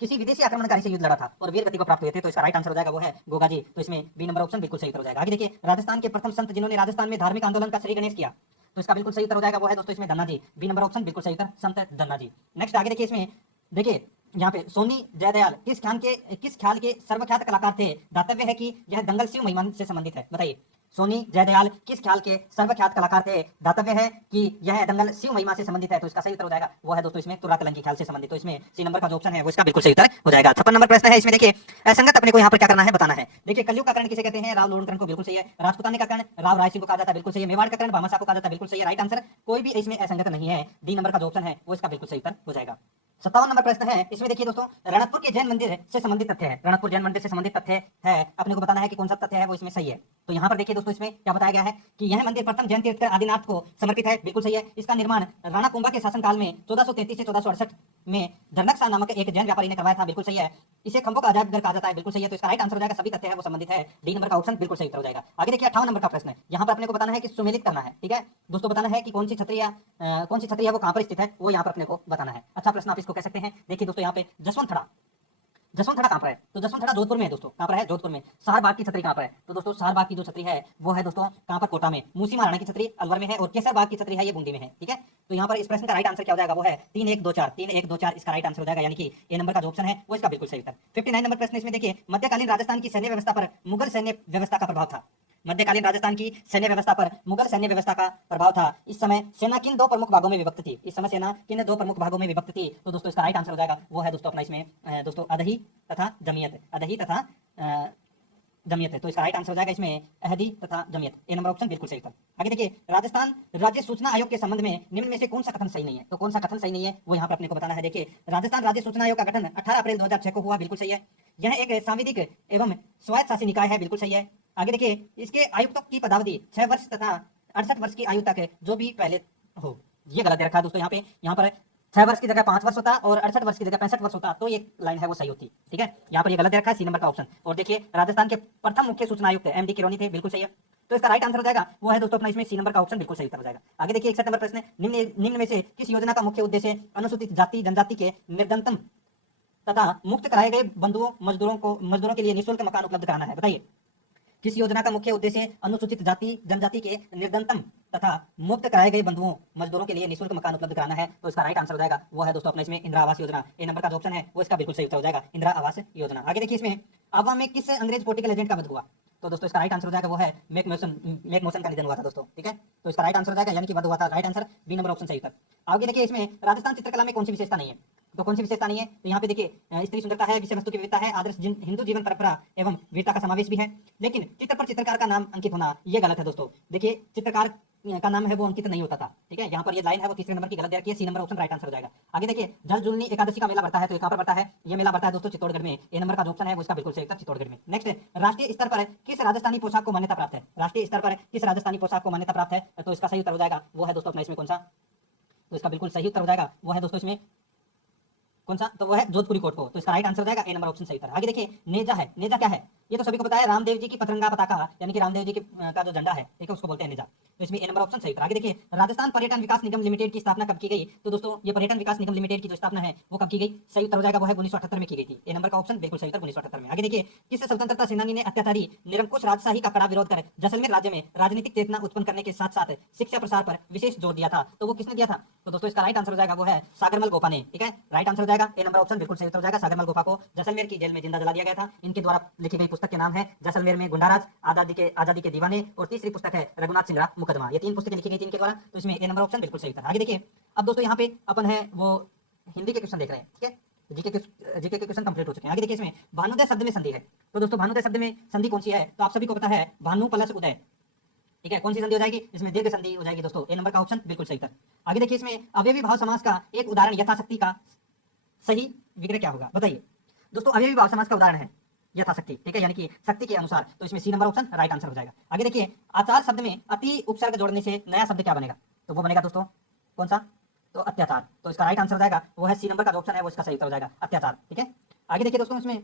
किसी विदेशी आक्रमणकारी से युद्ध लड़ा था और वीर गति को प्राप्त हुए थे? तो इसका राइट आंसर हो जाएगा वो है गोगा जी। तो इसमें बी नंबर ऑप्शन बिल्कुल सही उत्तर हो जाएगा। आगे देखिए, राजस्थान के प्रथम संत जिन्होंने राजस्थान में धार्मिक आंदोलन का श्री गणेश किया, तो इसका बिल्कुल सही उत्तर हो जाएगा वो है दोस्तों इसमें Dhanna ji. B number option बिल्कुल सही उत्तर, संत धन्ना जी। नेक्स्ट आगे देखिए, इसमें देखिए यहाँ पे सोनी जयदयाल किस ख्याल के सर्वख्यात कलाकार थे? दातव्य है कि यह दंगल शिव महिमा से संबंधित है, बताइए सोनी जयदयाल किस ख्याल के सर्वख्यात कलाकार थे? दातव्य है कि यह दंगल शिव महिमा से संबंधित है। तो इसका सही उत्तर हो जाएगा वो है दोस्तों इसमें तुरा कलंकी ख्याल से संबंधित। तो इसमें सी नंबर का जो ऑप्शन है वो इसका बिल्कुल सही उत्तर हो जाएगा। 56 नंबर प्रश्न है, इसमें देखिए असंगत अपने को यहाँ पर क्या करना है बताना है। देखिए, कलयुग का कर्ण किसे कहते हैं? राव लोणकरण को, बिल्कुल सही है। राजपुताने का कर्ण राव राय सिंह को कहा जाता है, बिल्कुल सही है। मेवाड़ का कर्ण भामाशाह को कहा जाता है, बिल्कुल सही है। राइट आंसर कोई भी इसमें असंगत नहीं है, डी नंबर का जो ऑप्शन है वो इसका बिल्कुल सही उत्तर हो जाएगा। 57 नंबर प्रश्न है, इसमें देखिए दोस्तों रणकपुर के जैन मंदिर से संबंधित तथ्य है। रणकपुर जैन मंदिर से संबंधित तथ्य है, अपने को बताना है कि कौन सा तथ्य है वो इसमें सही है। तो यहाँ पर देखिए दोस्तों इसमें क्या बताया गया है कि यह मंदिर प्रथम जैन तीर्थकर आदिनाथ को समर्पित है, बिल्कुल सही है। इसका निर्माण राणा कुंभा के शासनकाल में 1433 से 1468 में धर्मक शाह नामक एक जैन व्यापारी ने करवाया था, बिल्कुल सही है। इसे खंभों का अजायब घर कहा जाता है, बिल्कुल सही है। तो इसका राइट आंसर हो जाएगा, सभी तथ्य है वो संबंधित है, डी नंबर का ऑप्शन बिल्कुल सही उत्तर हो जाएगा। आगे देखिए 58 नंबर का प्रश्न है, यहाँ पर अपने को बताना है कि सुमेलित करना है, ठीक है दोस्तों, बताना है कि कौन सी छतरी है वो कहाँ पर स्थित है, वो यहाँ पर अपने को बताना है। अच्छा प्रश्न आप इसको कह सकते हैं। देखिए दोस्तों यहाँ पे जसवंतथड़ा कहाँ पर है? तो जसवंतथड़ा जोधपुर में है दोस्तों। कहाँ पर है? जोधपुर में। सारबाग की छतरी कहाँ पर है? तो दोस्तों सारबाग की जो छतरी है वो है दोस्तों कहाँ पर? कोटा में। मूसी महाराणा की छतरी अलवर में है और केसरबाग की छतरी है ये बूंदी में है, ठीक है। तो यहाँ पर इस प्रश्न का राइट आंसर क्या हो जाएगा वो है 3-1-2-4 इसका राइट आंसर हो जाएगा, यानी कि ए नंबर का जो ऑप्शन है वो इसका बिल्कुल सही उत्तर। 59 नंबर प्रश्न इसमें देखिए, मध्यकालीन राजस्थान की सैन्य व्यवस्था पर मुगल सैन्य व्यवस्था का प्रभाव था। मध्यकालीन राजस्थान की सैन्य व्यवस्था पर मुगल सैन्य व्यवस्था का प्रभाव था। इस समय सेना किन दो प्रमुख भागों में विभक्त थी? इस समय सेना किन दो प्रमुख भागों में विभक्त थी? तो दोस्तों इसका राइट आंसर हो जाएगा वो है दोस्तों अपना इसमें दोस्तों अदही तथा जमियत, अदही तथा जमियत है। तो इसका राइट आंसर हो जाएगा इसमें अहदी तथा जमियत, ए नंबर ऑप्शन बिल्कुल सही उत्तर। आगे देखिए, राजस्थान राज्य सूचना आयोग के संबंध में निम्न में से कौन सा कथन सही नहीं है? तो कौन सा कथन सही नहीं है वो यहाँ पर अपने को बताना है। देखिए, राजस्थान राज्य सूचना आयोग का गठन 18 अप्रैल 2006 को हुआ, बिल्कुल सही है। यह एक सांविधिक एवं स्वायत्त शासी निकाय है, बिल्कुल सही है। आगे देखिए, इसके आयुक्तों की पदावधि 6 वर्ष तथा 68 वर्ष की आयु तक जो भी पहले हो, ये गलत दे रखा है दोस्तों। यहाँ पर 6 वर्ष की जगह 5 वर्ष होता और 68 वर्ष की जगह 65 वर्ष होता, तो ये लाइन है वो सही होती, ठीक है। यहाँ पर ये गलत दे रखा है, सी नंबर का ऑप्शन। और देखिए, राजस्थान के प्रथम मुख्य सूचना आयुक्त एमडी किरोनी थे, बिल्कुल सही है। तो इसका राइट आंसर हो जाएगा वो है दोस्तों अपना इसमें सी नंबर का ऑप्शन बिल्कुल सही उत्तर हो जाएगा। आगे देखिए 61 नंबर प्रश्न, निम्न में से किस योजना का मुख्य उद्देश्य अनुसूचित जाति जनजाति के निर्धनतम तथा मुक्त कराए गए बंधुओं मजदूरों के लिए निःशुल्क मकान उपलब्ध कराना है? बताइए किस योजना का मुख्य उद्देश्य अनुसूचित जाति जनजाति के निर्धनतम तथा मुक्त कराए गए बंधुओं मजदूरों के लिए निःशुल्क मकान उपलब्ध कराना है? तो इसका राइट आंसर हो जाएगा वो है दोस्तों अपना इसमें इंदिरा आवास योजना, ए नंबर का जो ऑप्शन है वो इसका बिल्कुल सही उत्तर हो जाएगा, इंदिरा आवास योजना। आगे देखिए, इसमें आवा में किस अंग्रेज पॉलिटिकल एजेंट का वध हुआ? तो दोस्तों इसका राइट आंसर हो जाएगा वो है मैकमोसन का निधन हुआ था दोस्तों, ठीक है। तो इसका राइट आंसर हो जाएगा यानी कि वध हुआ था, right answer B number option सही उत्तर। आगे देखिए, इसमें राजस्थान चित्रकला में कौन सी विशेषता नहीं है? तो कौन सी विशेषता नहीं है? तो यहाँ पे देखिए स्त्री सुंदरता है, विषय वस्तु की विविधता है, आदर्श हिंदू जीवन परंपरा एवं वीरता का समावेश भी है। लेकिन चित्र पर चित्रकार का नाम अंकित होना ये गलत है दोस्तों। देखिए, चित्रकार का नाम है वो अंकित नहीं होता था, ठीक है। यहाँ पर ये लाइन है वो तीसरे नंबर की गलत रखी है, C number option right answer हो जाएगा। आगे देखिए, जल जुलनी एकादशी का मेला बढ़ता है, तो कहाँ पर बढ़ता है? ये मेला बढ़ता है दोस्तों चित्तौड़गढ़ में, ए नंबर का जो ऑप्शन है वो इसका बिल्कुल सही उत्तर चित्तौड़गढ़ में। नेक्स्ट, राष्ट्रीय स्तर पर किस राजस्थानी पोशाक को मान्यता प्राप्त है? राष्ट्रीय स्तर पर किस राजस्थानी पोशाक को मान्यता प्राप्त है? तो इसका सही उत्तर हो जाएगा वो है दोस्तों अपना इसमें कौन सा? तो इसका बिल्कुल सही उत्तर हो जाएगा वो है दोस्तों इसमें कौन सा? तो वो है जोधपुरी कोट को। तो इसका राइट आंसर हो जाएगा ए नंबर ऑप्शन सही उत्तर। आगे देखिए, नेजा है, नेजा क्या है? ये तो सभी को पता है, रामदेव जी की पतरंगा पताका, यानी कि रामदेव जी का जो झंडा है, ठीक है, उसको बोलते हैं नेजा। तो इसमें ए नंबर ऑप्शन सही उत्तर। आगे देखिए, राजस्थान पर्यटन विकास निगम लिमिटेड की स्थापना कब की गई? तो दोस्तों ये पर्यटन विकास निगम लिमिटेड की जो स्थापना है वो कब की गई? सही उत्तर हो जाएगा वो है 1978 में की गई थी, ए नंबर का ऑप्शन बिल्कुल सही उत्तर 1978 में। आगे देखिए, किस स्वतंत्रता सेनानी ने अत्याचारी निरंकुश राजशाही का कड़ा विरोध कर जैसलमेर राज्य में राजनीतिक चेतना उत्पन्न करने के साथ साथ शिक्षा प्रसार पर विशेष जोर दिया था? तो वो किसने दिया था? तो दोस्तों इसका राइट आंसर हो जाएगा वो है सागरमल गोपा ने, ठीक है। राइट आंसर हो जाएगा ए नंबर ऑप्शन बिल्कुल सही उत्तर हो जाएगा। सागरमल गोपा को जैसलमेर की जेल में जिंदा जला दिया गया था। इनके द्वारा लिखी गई पुस्तक के नाम है जैसलमेर में गुंडाराज, आजादी के दीवाने, और तीसरी पुस्तक है रघुनाथ सिंगरा मुकदमा। ये 3 पुस्तकें लिखी गई थी इनके द्वारा। तो इसमें ए नंबर ऑप्शन बिल्कुल सही उत्तर। आगे देखिए, अब दोस्तों यहाँ पे अपन है वो हिंदी के क्वेश्चन देख रहे हैं, ठीक है। जीके के क्वेश्चन कंप्लीट हो चुके हैं। आगे देखिए, इसमें भानुदय शब्द में संधि है। तो दोस्तों भानुदय शब्द में संधि कौन सी है? तो आप सभी को पता है भानु प्लस उदय, ठीक है, कौन सी संधि हो जाएगी? इसमें दीर्घ संधि हो जाएगी दोस्तों। ए नंबर का ऑप्शन बिल्कुल सही उत्तर। आगे देखिए इसमें अवयवी भाव समास का एक उदाहरण यथाशक्ति का सही विग्रह क्या होगा? बताइए दोस्तों, अवयवी भाव समास का उदाहरण है यथाशक्ति, ठीक है, यानी कि शक्ति के अनुसार, तो इसमें C number option right answer हो जाएगा। आगे देखिए आचार शब्द में अति उपसर्ग जोड़ने से नया शब्द क्या बनेगा? तो वो बनेगा दोस्तों कौन सा? तो अत्याचार। तो इसका राइट आंसर हो जाएगा वो है सी नंबर का जो ऑप्शन है वो इसका सही उत्तर हो जाएगा, अत्याचार। ठीक है, आगे देखिए दोस्तों इसमें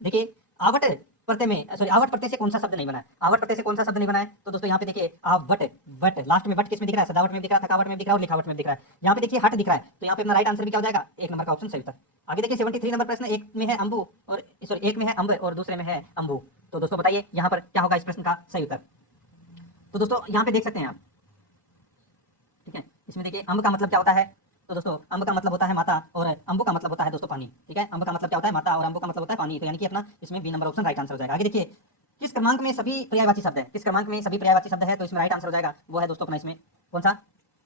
देखिए आवट प्रत्यय में सॉरी आवट प्रत्यय से कौन सा शब्द नहीं बना है? आवट प्रत्यय से कौन सा शब्द नहीं बना है? तो दोस्तों यहाँ पे देखिए आवट, वट लास्ट में वट किस में दिख रहा है? सजावट में दिख रहा है, थकावट में दिख रहा है और लिखावट में दिख रहा है। यहाँ पे देखिए हट दिख रहा है, तो यहाँ पे अपना राइट आंसर भी क्या हो जाएगा? एक नंबर का ऑप्शन सही उत्तर। आगे देखिए 73 नंबर प्रश्न, एक में है अंबु और सॉरी एक में है अंब और दूसरे में है अंबु। तो दोस्तों बताइए यहाँ पर क्या होगा इस प्रश्न का सही उत्तर? तो दोस्तों यहाँ पे देख सकते हैं आप, ठीक है, इसमें देखिए अंब का मतलब क्या होता है? तो दोस्तों अंब का मतलब होता है माता और अंबु का मतलब होता है दोस्तों पानी। ठीक है, अंब का मतलब क्या होता है? माता और अंबु का मतलब होता है पानी। तो यानी कि अपना इसमें B number option right answer हो जाएगा। आगे देखिए किस क्रमांक में सभी पर्यायवाची शब्द है? किस क्रमांक में सभी पर्यायवाची शब्द है? तो इसमें राइट आंसर हो जाएगा वो है दोस्तों अपना इसमें कौन सा?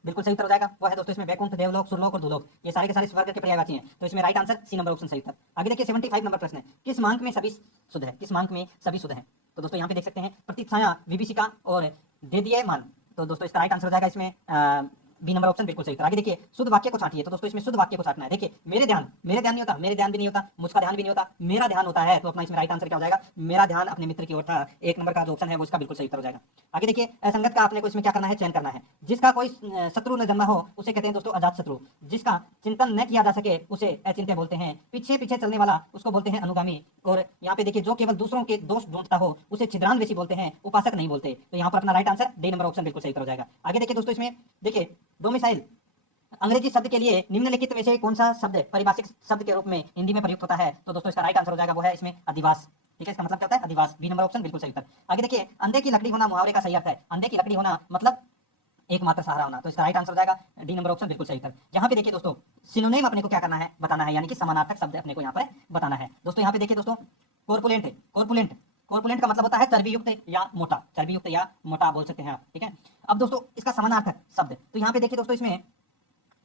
बिल्कुल सही उत्तर हो जाएगा वो है दोस्तों इसमें वैकुंठ, देवलोक, सुरलोक और दुलोक, ये सारे के सारे स्वर्ग के पर्यायवाची हैं। तो इसमें right answer C number option सही उत्तर। आगे देखिए 75 नंबर प्रश्न है, किस मांक में सभी शुद्ध है? किस मांक में सभी शुद्ध है? तो दोस्तों यहाँ पे देख सकते हैं प्रतीक्षाया, विभीषिका और देदीयमान। तो दोस्तों इसका राइट आंसर हो जाएगा इसमें बी नंबर ऑप्शन बिल्कुल सही उत्तर। आगे देखिए शुद्ध वाक्य को छांटिए। तो दोस्तों इसमें शुद्ध वाक्य को छांटना है। देखिए मेरे ध्यान नहीं होता, मेरे ध्यान भी नहीं होता, मुझका ध्यान भी नहीं होता, मेरा ध्यान होता है। तो अपना इसमें राइट आंसर क्या हो जाएगा? मेरा ध्यान अपने मित्र की ओर था। एक नंबर का जो ऑप्शन है वो इसका बिल्कुल सही उत्तर हो जाएगा। आगे देखिए असंगत का आपने को इसमें क्या करना है? चयन करना है। जिसका कोई शत्रु न जन्मा हो उसे कहते हैं दोस्तों अजात शत्रु। जिसका चिंतन न किया जा सके उसे अचिंत्य बोलते हैं। पीछे पीछे चलने वाला उसको बोलते हैं अनुगामी। और यहाँ पे देखिए जो केवल दूसरों के दोष ढूंढता हो उसे छिद्रान्वेषी बोलते हैं, उपासक नहीं बोलते। तो यहाँ पर अपना right answer D number option बिल्कुल सही उत्तर हो जाएगा। आगे देखिए दोस्तों इसमें देखिए डोमिसाइल अंग्रेजी शब्द के लिए निम्नलिखित में से कौन सा शब्द पारिभाषिक शब्द के रूप में हिंदी में प्रयुक्त होता है? तो दोस्तों इसका राइट आंसर हो जाएगा वो है इसमें अधिवास। ठीक है, इसका मतलब क्या होता है? अधिवास। बी नंबर ऑप्शन बिल्कुल सही उत्तर। आगे देखिए अंधे की लकड़ी होना मुहावरे का सही अर्थ है। अंधे की लकड़ी होना मतलब एकमात्र सहारा होना। तो इसका राइट आंसर हो जाएगा डी नंबर ऑप्शन बिल्कुल सही उत्तर। यहाँ पे देखिए दोस्तों सिनोनिम अपने को क्या करना है? बताना है, यानी कि समानार्थक शब्द अपने को यहाँ पर बताना है। दोस्तों यहाँ पे देखिए दोस्तों कॉर्पुलेंट, कॉर्पुलेंट कॉर्पुलेंट का मतलब होता है चर्बी युक्त या मोटा, चर्बी युक्त या मोटा बोल सकते हैं आप। ठीक है, अब दोस्तों इसका समानार्थक शब्द, तो यहाँ पे देखिए दोस्तों इसमें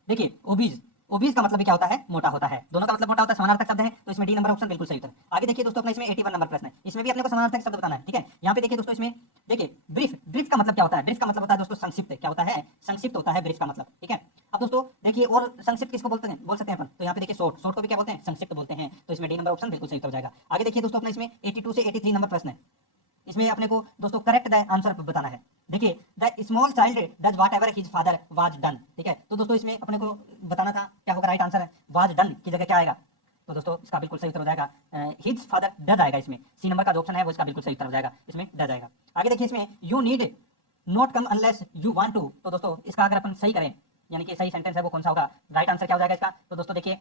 देखिए ओबीज, ओबीज का मतलब भी क्या होता है? मोटा होता है। दोनों का मतलब मोटा होता है, समानार्थक शब्द है। तो इसमें डी नंबर ऑप्शन बिल्कुल सही उत्तर। आगे देखिए दोस्तों अपना इसमें 81 नंबर प्रश्न है, इसमें भी अपने को समानार्थक शब्द बताना है। ठीक है, यहाँ पे देखिए दोस्तों इसमें देखिए ब्रीफ, ब्रीफ का मतलब क्या होता है? ब्रीफ का मतलब होता है दोस्तों संक्षिप्त। क्या होता है? संक्षिप्त होता है ब्रीफ का मतलब। ठीक है, अब दोस्तों देखिए और संक्षिप्त किसको बोलते हैं? बोल सकते हैं अपन। तो यहाँ पे देखिए शॉर्ट, शॉर्ट को भी क्या बोलते हैं? संक्षिप्त बोलते हैं। तो इसमें डी नंबर ऑप्शन बिल्कुल सही उत्तर हो जाएगा। आगे देखिए दोस्तों अपना इसमें 82 से 83 नंबर प्रश्न है, इसमें अपने को दोस्तों करेक्ट द आंसर बताना है। देखिए the small child does what ever his father was done. ठीक है, तो दोस्तों इसमें अपने को बताना था क्या होगा राइट आंसर है? वाज डन की जगह क्या आएगा? तो दोस्तों इसका बिल्कुल सही उत्तर हो जाएगा हिज फादर डज आएगा। इसमें सी नंबर का जो ऑप्शन है वो इसका बिल्कुल सही उत्तर हो जाएगा, इसमें डज आएगा। आगे देखिए इसमें you need not come unless you want to. तो दोस्तों इसका अगर अपन सही करें, यानी कि सही सेंटेंस है वो कौन सा होगा? राइट आंसर क्या हो जाएगा इसका? तो दोस्तों देखिए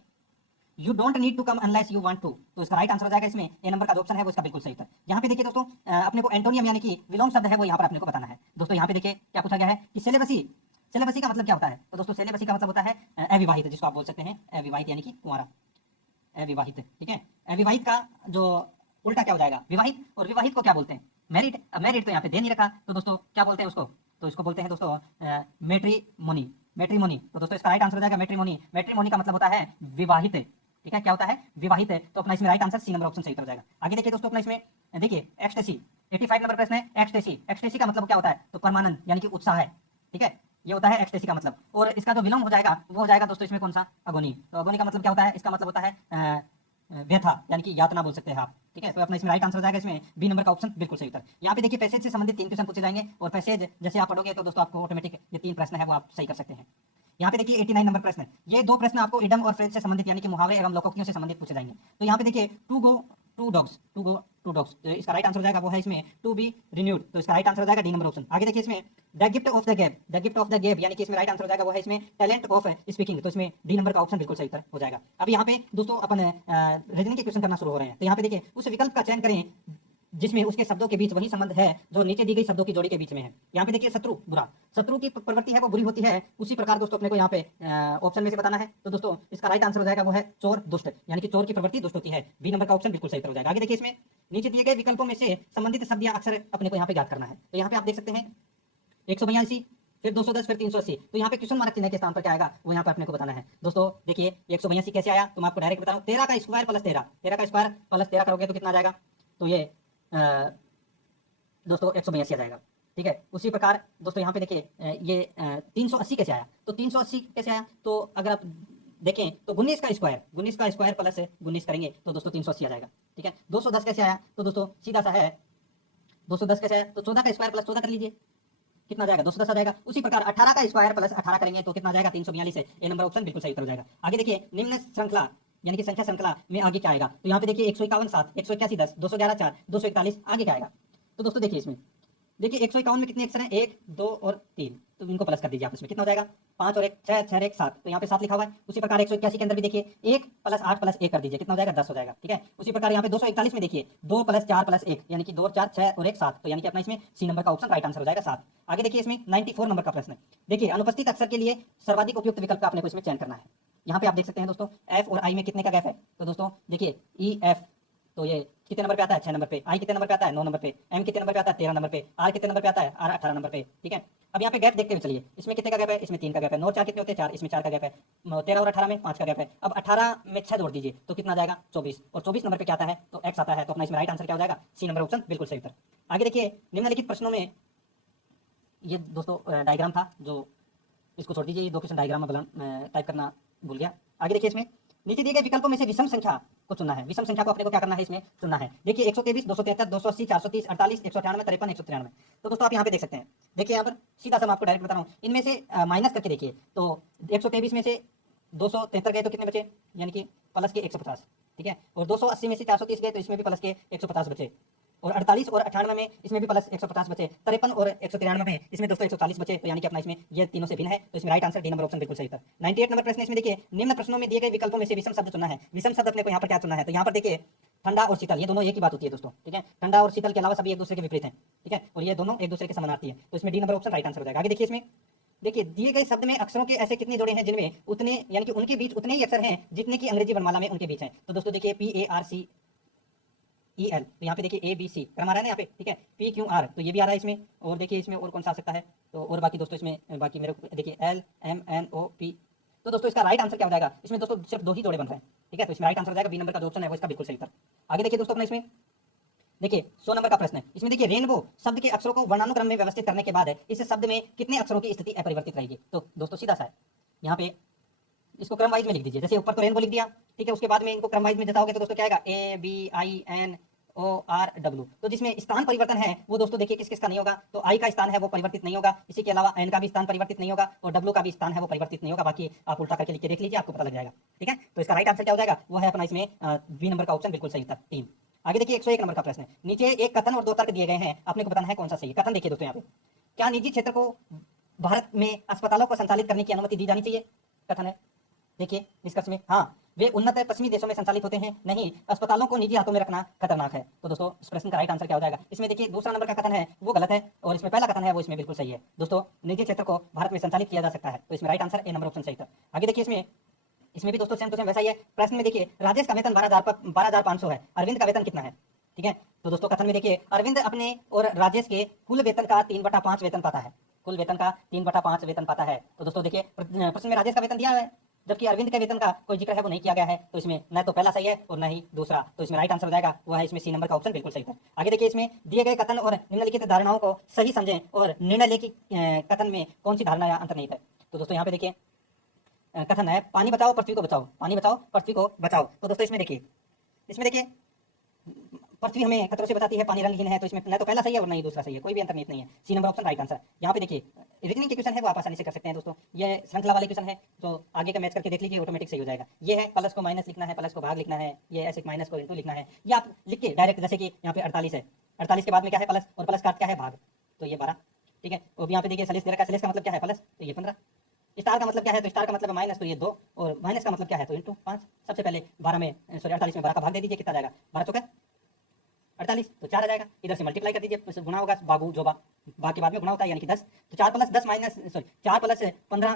you don't need to come unless you want to. तो इसका राइट आंसर हो जाएगा इसमें ए नंबर का जो ऑप्शन है वो इसका बिल्कुल सही उत्तर। यहाँ पे देखिए दोस्तों अपने को एंटोनियम यानी कि विलोम शब्द है वो यहाँ पर अपने को बताना है। दोस्तों यहाँ पे देखिए क्या पूछा गया है कि सेलेबसी, सेलेबसी का मतलब क्या होता है? तो दोस्तों सेलेबसी का मतलब होता है अविवाहित, जिसको आप बोल सकते हैं अविवाहित यानी कि कुंवारा, अविवाहित। ठीक है, अविवाहित का जो उल्टा क्या हो जाएगा? विवाहित। और विवाहित को क्या बोलते हैं? मैरिड। अब मैरिड तो यहाँ पे दे नहीं रखा, तो दोस्तों क्या बोलते हैं उसको? तो इसको बोलते हैं दोस्तों मैट्रीमोनी, मैट्रीमोनी। तो दोस्तों इसका राइट आंसर हो जाएगा मैट्रीमोनी। मैट्रीमोनी का मतलब होता है विवाहित। ठीक है, क्या होता है? विवाहित है। तो अपना इसमें right answer C number option सही हो जाएगा। आगे देखिए दोस्तों अपना इसमें देखिए एक्सटेसी, 85 नंबर प्रश्न है एक्सटेसी। एक्सटेसी का मतलब क्या होता है? तो परमानंद यानी कि उत्साह है। ठीक है, ये होता है एक्सटेसी का मतलब। और इसका जो विलोम हो जाएगा वो हो जाएगा दोस्तों इसमें कौन सा? अगोनी। तो अगोनी का मतलब क्या होता है? इसका मतलब होता है व्यथा यानी कि यातना बोल सकते हैं आप। ठीक है, तो अपना इसमें राइट आंसर हो जाएगा इसमें बी नंबर का ऑप्शन बिल्कुल सही उत्तर। यहाँ पे देखिए पैसेज से संबंधित 3 क्वेश्चन पूछे जाएंगे और पैसेज जैसे आप पढ़ोगे तो दोस्तों आपको ऑटोमेटिक ये 3 प्रश्न है वो आप सही कर सकते हैं। यहाँ पे देखिए 89 नंबर प्रश्न है, ये 2 प्रश्न आपको इडम और फ्रेज से संबंधित यानी कि मुहावरे एवं लोकोक्तियों से संबंधित पूछे जाएंगे। तो यहाँ पे देखिए to go to dogs, to go to dogs, तो इसका राइट आंसर हो जाएगा वो है इसमें टू बी रिन्यूड। तो इसका राइट आंसर हो जाएगा डी नंबर ऑप्शन। आगे देखिए इसमें the gift of the gap, the gift of the gap यानी कि इसमें राइट आंसर हो जाएगा वो है इसमें टैलेंट ऑफ स्पीकिंग। तो इसमें डी नंबर का ऑप्शन बिल्कुल सही उत्तर हो जाएगा। अब यहाँ पे दोस्तों अपन रीजनिंग के क्वेश्चन करना शुरू हो रहे हैं। तो यहाँ पे देखिए उस विकल्प का चयन करें जिसमें उसके शब्दों के बीच वही संबंध है जो नीचे दी गई शब्दों की जोड़ी के बीच में है। यहाँ पे देखिए शत्रु बुरा, शत्रु की प्रवृत्ति है वो बुरी होती है, उसी प्रकार दोस्तों अपने को यहाँ पे ऑप्शन में से बताना है। तो दोस्तों इसका राइट आंसर हो जाएगा वो है चोर दुष्ट, यानी कि चोर की प्रवृत्ति दुष्ट होती है। बी नंबर का ऑप्शन बिल्कुल सही हो जाएगा। आगे देखिए इसमें नीचे दिए गए विकल्पों में से संबंधित शब्द या अक्षर अपने को यहाँ पे याद करना है। तो यहाँ पे आप देख सकते हैं 182, फिर 210, फिर 380। तो यहाँ पे क्वेश्चन मार्क चिन्ह के स्थान पर क्या आएगा वो यहाँ पे अपने को बताना है। दोस्तों देखिए 182 कैसे आया तो मैं आपको डायरेक्ट बता रहा हूँ, 13 का स्क्वायर प्लस 13, 13 का स्क्वायर प्लस 13 करोगे तो कितना आ जाएगा? तो ये दोस्तों 182 आ जाएगा। ठीक है। उसी प्रकार दोस्तों यहाँ पे देखिए ये 380 कैसे आया, तो 380 कैसे आया, तो अगर आप देखें तो 19 का स्क्वायर प्लस 19 करेंगे तो दोस्तों 380 आ जाएगा। ठीक है। 210 कैसे आया, तो दोस्तों सीधा सा है 210 कैसे आया, तो 14 का स्क्वायर प्लस 14 कर लीजिए, कितना आ जाएगा 210 आ जाएगा। उसी प्रकार 18 का स्क्वायर प्लस 18 करेंगे तो कितना आ जाएगा 342 है। ए नंबर ऑप्शन बिल्कुल सही उत्तर हो जाएगा। आगे देखिए निम्न श्रृंखला यानी कि संख्या श्रृंखला में आगे क्या आएगा, तो यहाँ पे देखिए 151 7, 181 10, 211 4, 241 आगे क्या आएगा, तो दोस्तों देखिए इसमें देखिए 151 में कितने अक्षर हैं, 1 2 और 3, तो इनको प्लस कर दीजिए आप, इसमें कितना हो जाएगा 5 और 1 6, 6 और 1 7, तो यहाँ पे 7 लिखा हुआ है। उसी प्रकार 181 के अंदर भी देखिए 1 प्लस 8 प्लस 1 कर दीजिए, कितना हो जाएगा 10 हो जाएगा। ठीक है। उसी प्रकार यहाँ पे 241 में देखिए 2 प्लस 4 प्लस 1 यानी कि 2 और 4 6 और 1 7, तो यानी कि अपना इसमें सी नंबर का ऑप्शन राइट आंसर हो जाएगा 7। आगे देखिए इसमें 94 नंबर का प्रश्न है। देखिए अनुपस्थित अक्षर के लिए सर्वाधिक उपयुक्त विकल्प का अपने को इसमें चयन करना है। यहाँ पे आप देख सकते हैं दोस्तों एफ और आई में कितने का गैप है, तो दोस्तों देखिए ई एफ, तो ये कितने नंबर पे आता है 6 नंबर पे, आई कितने नंबर पे आता है 9 नंबर पे, एम कितने नंबर पे आता है 13 नंबर पे, आर कितने नंबर पे आता है आर 18 नंबर पे। ठीक है। अब यहाँ पे गैप देखते हुए चलिए, इसमें कितने का गैप है, इसमें 3 का गैप है, 9 और 4 कितने होते हैं 4, इसमें 4 का गैप है, 13 और 18 में 5 का गैप है। अब 18 में 6 जोड़ दीजिए तो कितना आ जाएगा 24, और 24 नंबर पे क्या आता है तो एक्स आता है, तो अपना इसमें राइट आंसर क्या हो जाएगा सी नंबर ऑप्शन बिल्कुल सही उत्तर। आगे देखिए निम्नलिखित प्रश्नों में ये दोस्तों डायग्राम था, जो इसको छोड़ दीजिए, ये 2 क्वेश्चन डायग्राम में टाइप करना भूल गया। आगे देखिए इसमें नीचे दिए गए विकल्पों में से विषम संख्या को चुनना है। विषम संख्या को अपने को क्या करना है इसमें चुनना है। देखिए 123 273 280 430 48 198 53 193, तो दोस्तों आप यहाँ पे देख सकते हैं। देखिए यहाँ पर सीधा सा मैं आपको डायरेक्ट बता रहा हूँ, इनमें से माइनस करके देखिए तो 123 में से 273 गए तो कितने बचे, यानी कि प्लस के 150। ठीक है। और 280 में से 430 गए तो इसमें भी प्लस के 150 बचे, और 48 और 98 में इसमें भी प्लस 150 बचे, 53 और 193 में इसमें दोस्तों 140 बचे, तो यानी कि अपना इसमें ये तीनों से भिन्न है, तो इसमें right answer D number option बिल्कुल सही था। 98 नंबर प्रश्न इसमें देखिए निम्न प्रश्नों में दिए गए विकल्पों में से विषम शब्द चुनना है। विषम शब्द अपने को यहाँ पर क्या चुनना है, तो यहाँ पर देखिए ठंडा और शीतल ये दोनों एक ही बात होती है दोस्तों। ठीक है। ठंडा और शीतल के अलावा सभी एक दूसरे के विपरीत हैं। ठीक है। और ये दोनों एक दूसरे के समानार्थी है, तो इसमें D number option right answer हो जाएगा। आगे देखिए इसमें देखिए दिए गए शब्द में अक्षरों के ऐसे कितने जोड़े हैं जिनमें उतने यानी कि उनके बीच उतने ही अक्षर हैं जितने की अंग्रेजी वर्णमाला में उनके बीच हैं, तो दोस्तों देखिए PARCEL, तो यहाँ पे देखिए ABC क्रम आ रहा है ना यहाँ पे। ठीक है। PQR तो ये भी आ रहा है इसमें, और देखिए इसमें और कौन सा आ सकता है, तो और बाकी दोस्तों इसमें बाकी मेरे को देखिए LMNOP, तो दोस्तों इसका राइट आंसर क्या हो जाएगा, इसमें दोस्तों सिर्फ 2 ही जोड़े बन रहे हैं। ठीक है। तो इसमें राइट आंसर हो जाएगा बी नंबर का जो ऑप्शन है वो इसका बिल्कुल सही उत्तर। आगे देखिए दोस्तों अपना इसमें देखिए 100 नंबर का प्रश्न है। इसमें देखिए रेनबो शब्द के अक्षरों को वर्णानुक्रम में व्यवस्थित करने के बाद इस शब्द में कितने अक्षरों की स्थिति अपरिवर्तित रहेगी, तो दोस्तों सीधा सा है, यहाँ पे इसको क्रम वाइज में लिख दीजिए। जैसे ऊपर तो रेनबो लिख दिया, ठीक है, उसके बाद में इनको क्रम वाइज में जताओगे तो दोस्तों क्या आएगा ABINORW, तो जिसमें स्थान परिवर्तन है वो दोस्तों देखिए किस किस का नहीं होगा, तो आई का स्थान है वो परिवर्तित नहीं होगा, इसी के अलावा एन का भी स्थान परिवर्तित नहीं होगा, और डब्ल्यू का भी स्थान है वो परिवर्तित नहीं होगा। बाकी आप उल्टा करके लिख के देख लीजिए, आपको पता लग जाएगा। ठीक है। तो इसका राइट आंसर क्या हो जाएगा, वो है अपना इसमें बी नंबर का ऑप्शन बिल्कुल सही था 3। आगे देखिए 101 नंबर का प्रश्न है। नीचे एक कथन और 2 तर्क दिए गए हैं, आपने को बताना है कौन सा सही है। कथन देखिए दोस्तों यहाँ पे, क्या निजी क्षेत्र को भारत में अस्पतालों को संचालित करने की अनुमति दी जानी चाहिए, कथन है। देखिए निष्कर्ष में हाँ वे उन्नत पश्चिमी देशों में संचालित होते हैं, नहीं अस्पतालों को निजी हाथों में रखना खतरनाक है, तो दोस्तों इस प्रश्न का राइट आंसर क्या हो जाएगा। इसमें देखिए दूसरा नंबर का कथन है वो गलत है, और इसमें पहला कथन है वो इसमें बिल्कुल सही है। दोस्तों निजी क्षेत्र को भारत में संचालित किया जा सकता है, तो इसमें right answer A number option सही था। आगे देखिए इसमें भी दोस्तों सेम टू सेम वैसा ही है। प्रश्न में देखिए राजेश का वेतन 12,500 है, अरविंद का वेतन कितना है। ठीक है। तो दोस्तों कथन में देखिए अरविंद अपने और राजेश के कुल वेतन का 3/5 वेतन पाता है, कुल वेतन का 3/5 वेतन पाता है। तो दोस्तों देखिए प्रश्न में राजेश का वेतन दिया है, जबकि अरविंद के वेतन का कोई जिक्र है वो नहीं किया गया है, तो इसमें न तो पहला सही है और न ही दूसरा, तो इसमें राइट आंसर हो जाएगा वो है इसमें सी नंबर का ऑप्शन बिल्कुल सही था। आगे देखिए इसमें दिए गए कथन और निम्नलिखित धारणाओं को सही समझें और निर्णय लें कि कथन में कौन सी धारणा या अंतर्निहित है। तो दोस्तों यहाँ पे देखिए कथन है पानी बचाओ पृथ्वी को बचाओ, पानी बचाओ पृथ्वी को बचाओ, तो दोस्तों इसमें देखिए पृथ्वी हमें खतरों से बचाती है, पानी रंगहीन है, तो इसमें न तो पहला सही है और न ही दूसरा सही है, कोई भी अंतर्निहित नहीं है, C number option right answer. यहाँ पे देखिए रीजनिंग के क्वेश्चन है वो आप आसानी से कर सकते हैं दोस्तों, ये श्रृंखला वाले क्वेश्चन है, तो आगे का मैच करके देख लीजिए ऑटोमेटिक सही हो जाएगा। ये है प्लस को माइनस लिखना है, प्लस को भाग लिखना है, ये ऐसे माइनस को इंटू लिखना है, ये आप लिख के डायरेक्ट, जैसे कि यहाँ पे 48 है, 48 के बाद में क्या है प्लस, और प्लस का क्या है भाग, तो ये 12। ठीक है। और यहाँ पे देखिए सलिस दे रखा है, सलिस का मतलब क्या है प्लस, तो ये 15। स्टार का मतलब क्या है, तो स्टार का मतलब है माइनस, तो ये 2, और माइनस का मतलब क्या है तो इंटू 5। सबसे पहले 12 में 48 में 12 का भाग दे दीजिए, कितना जाएगा 12 चौका 48, तो 4 आ जाएगा। इधर से मल्टीप्लाई कर दीजिए, गुना होगा बाबू जोबा, बा के बाद में गुना होता है यानी कि 10, तो 4 प्लस 15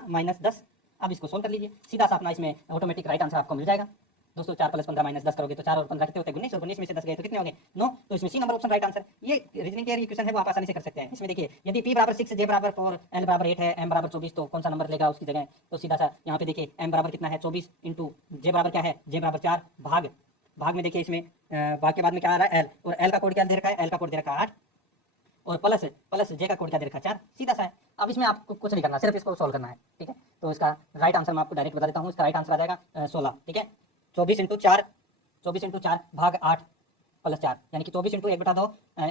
माइनस 10। अब इसको सोल्व कर लीजिए, सीधा सा अपना इसमें ऑटोमेटिक राइट आंसर आपको मिल जाएगा। दोस्तों 4 प्लस 15 माइनस 10 करोगे तो 4 और 15 कितने होते हैं 19, और 19 में से 10 गए तो कितने होंगे 9, तो इसमें C number option right answer. ये रीजनिंग के क्वेश्चन है वो आप आसानी से कर सकते हैं। इसमें देखिए यदि p बराबर 6, j बराबर 4, l बराबर 8 है, m बराबर 24, तो कौन सा नंबर लेगा उसकी जगह, तो सीधा सा यहाँ पे देखिए m बराबर कितना है 24 इंटू j बराबर क्या है, j बराबर 4 भाग में देखिए इसमें भाग के बाद में क्या आ रहा है l, और l का कोड क्या दे रखा है, l का कोड दे रखा है 8, और प्लस प्लस जे का कोड क्या दे रखा है 4, सीधा सा है। अब इसमें आपको कुछ नहीं करना, सिर्फ इसको सॉल्व करना है, ठीक है। तो इसका राइट आंसर मैं आपको डायरेक्ट बता देता हूँ। इसका राइट आंसर आ जाएगा 16, ठीक है। 24 × 4 भाग 8 प्लस 4, यानी कि 24 × 1/2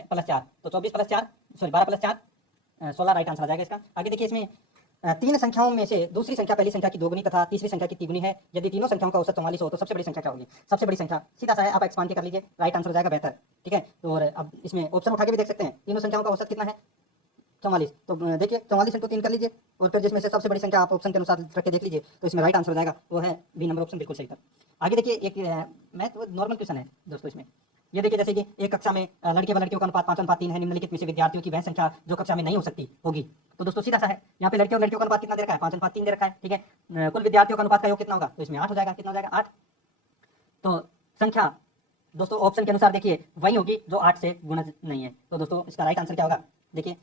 प्लस 4, तो 24 + 4 सॉरी 12 + 4 16 राइट आंसर आ जाएगा इसका। आगे देखिए इसमें तीन संख्याओं में से दूसरी संख्या पहली संख्या की दोगुनी तथा तीसरी संख्या की तिगुनी है। यदि तीनों संख्याओं का औसत 44 हो तो सबसे बड़ी संख्या क्या होगी? सबसे बड़ी संख्या सीधा सा है, आप एक्सपांड कर लीजिए, राइट आंसर हो जाएगा 72, ठीक है। तो और अब इसमें ऑप्शन उठा के भी देख सकते हैं, तीनों संख्याओं का औसत कितना है? 44। तो देखिए 44 × 3 कर लीजिए और फिर जिसमें से सबसे बड़ी संख्या आप ऑप्शन के अनुसार रख के देख लीजिए, तो इसमें राइट आंसर हो जाएगा वो है बी नंबर ऑप्शन, बिल्कुल सही था। आगे देखिए एक मैथ नॉर्मल क्वेश्चन है दोस्तों। इसमें ये देखिए जैसे कि एक कक्षा में लड़के व लड़कियों का अनुपात 5:3 है, निम्नलिखित में से विद्यार्थियों की वह संख्या जो कक्षा में नहीं हो सकती होगी। तो दोस्तों सीधा सा है, यहाँ पे लड़के और लड़कियों का अनुपात कितना दे रखा है? 5:3 दे रखा है, ठीक है। कुल विद्यार्थियों का अनुपात का योग कितना होगा? तो इसमें 8 हो जाएगा। कितना हो जाएगा? 8। तो संख्या दोस्तों ऑप्शन के अनुसार देखिए वही होगी जो 8 से गुणज नहीं है। तो दोस्तों इसका राइट आंसर क्या होगा? देखिए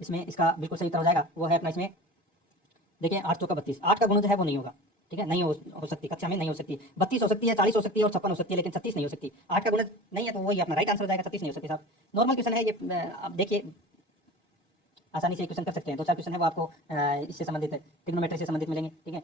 इसमें इसका बिल्कुल सही उत्तर हो जाएगा, वो है अपना इसमें देखिए 8 चौका 32, 8 का गुणज है वो नहीं होगा, ठीक है। नहीं हो सकती, कक्षा में नहीं हो सकती। 32 हो सकती है, 40 हो सकती है और 56 हो सकती है, लेकिन 36 नहीं हो सकती। 8 का गुणज नहीं है तो वही अपना राइट आंसर हो जाएगा, 36 नहीं हो सकती साहब। नॉर्मल क्वेश्चन है ये, आप देखिए आसानी से क्वेश्चन कर सकते हैं। 2-4 क्वेश्चन है वो आपको इससे संबंधित है, ट्रिग्नोमेट्री से संबंधित मिलेंगे, ठीक है।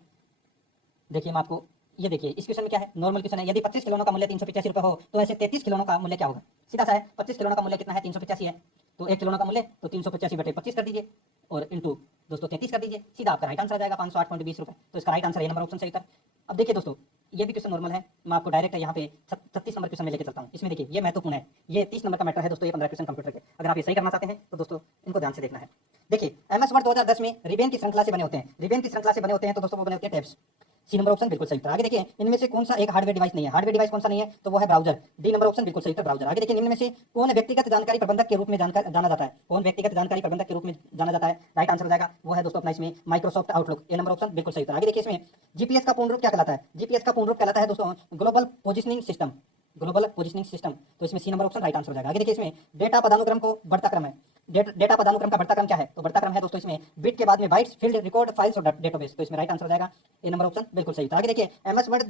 देखिए मैं आपको ये देखिए इस क्वेश्चन में क्या है, नॉर्मल क्वेश्चन है। यदि 25 खिलौनों का मूल्य 385 रुपये हो तो ऐसे 33 खिलौनों का मूल्य क्या होगा? सीधा सा है, 25 खिलौनों का मूल्य कितना है? 385 है। तो एक खिलौनों का मूल्य तो 385/25 कर दीजिए और इंटू दोस्तों 33 कर दीजिए, सीधा आपका राइट आंसर आ जाएगा 508.20 रुपये। तो इसका right answer A number option सही था। अब देखिए दोस्तों ये भी क्वेश्चन नॉर्मल है, मैं आपको डायरेक्ट यहाँ पे 36 नंबर क्वेश्चन में लेके चलता हूँ। इसमें देखिए ये महत्वपूर्ण है, ये 30 नंबर का मैटर है दोस्तों, ये 15 क्वेश्चन कंप्यूटर के। अगर आप ये सही करना चाहते हैं तो दोस्तों इनको ध्यान से देखना है। देखिए MS वर्ड 2010 में रिबेन की श्रृंखला से बने होते हैं, रिबेन की श्रृंखला से बने होते हैं तो दोस्तों वो बने होते हैं टैब्स। सी नंबर ऑप्शन बिल्कुल सही उत्तर। आगे देखिए इनमें से कौन सा एक हार्डवेयर डिवाइस नहीं है? हार्डवेयर डिवाइस कौन सा नहीं है? तो वो है ब्राउजर, डी नंबर ऑप्शन बिल्कुल सही उत्तर, ब्राउजर। आगे देखिए निम्न में से कौन व्यक्तिगत जानकारी प्रबंधक के रूप में जाना जाता है? कौन व्यक्तिगत जानकारी प्रबंधक के रूप में जाना जाता है? राइट आंसर हो जाएगा वो है दोस्तों अपना इसमें माइक्रोसॉफ्ट आउटलुक, ए नंबर ऑप्शन बिल्कुल सही उत्तर। आगे देखिए इसमें जीपीएस का पूर्ण रूप क्या कहलाता है? जीपीएस का पूर्ण रूप कहलाता है दोस्तों global positioning system, global positioning system. तो इसमें C number option right answer हो जाएगा। आगे देखिए इसमें डेटा पदानुक्रम को बढ़ता क्रम है, डेटा पदानुक्रम का बढ़ता क्रम क्या है? तो बढ़ता क्रम है दोस्तों इसमें बिट के बाद में बाइट्स, फील्ड, रिकॉर्ड, फाइल्स और डेटाबेस। तो इसमें राइट आंसर हो जाएगा ए नंबर ऑप्शन बिल्कुल सही। तो आगे देखिए MS वर्ड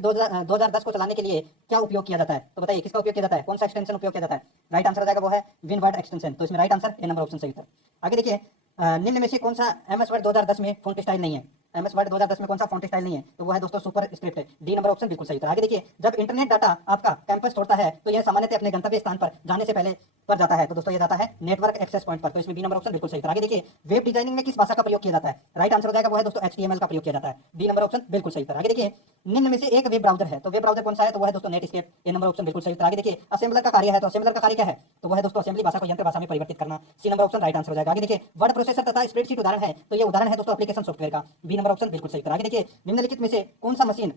2010 को चलाने के लिए क्या उपयोग किया जाता है? तो बताइए किसका उपयोग किया जाता है? कौन सा एक्सटेंशन उपयोग किया जाता है? राइट आंसर हो जाएगा वो है विनवर्ड एक्सटेंशन। तो इसमें right answer A number option सही था। आगे देखिए निम्न में से कौन सा MS वर्ड 2010 में फॉन्ट स्टाइल नहीं है? MS वर्ड 2010 में कौन सा फॉन्ट स्टाइल नहीं है? तो वो है दोस्तों सुपर स्क्रिप्ट है, डी नंबर ऑप्शन बिल्कुल सही था। आगे देखिए जब इंटरनेट डाटा आपका कैंपस छोड़ता है तो यह सामान्यतः अपने गंतव्य स्थान पर जाने से पहले पर जाता है। तो दोस्तों ये जाता है नेटवर्क एक्सेस पॉइंट पर। तो इसमें बी नंबर ऑप्शन बिल्कुल सही था। आगे देखिए वेब डिजाइनिंग में किस भाषा का प्रयोग किया जाता है? राइट आंसर हो जाएगा वो है दोस्तों HTML का प्रयोग किया जाता है, डी नंबर ऑप्शन बिल्कुल सही था। आगे देखिए निम्न में से एक वेब ब्राउजर है, तो वेब ब्राउजर कौन सा है? तो वो है दोस्तों नेटस्केप, ए नंबर ऑप्शन बिल्कुल सही था। आगे देखिए असेंबलर का कार्य है, तो असेंबलर का कार्य क्या है? तो वो है दोस्तों असेंबली भाषा को यंत्र भाषा में परिवर्तित करना, C number option right answer हो जाएगा। आगे देखिए वर्ड प्रोसेसर तथा स्प्रेडशीट उदाहरण है, तो ये उदाहरण है दोस्तों एप्लीकेशन सॉफ्टवेयर का, बी नंबर ऑप्शन बिल्कुल सही था। आगे देखिए निम्नलिखित में से कौन सा मशीन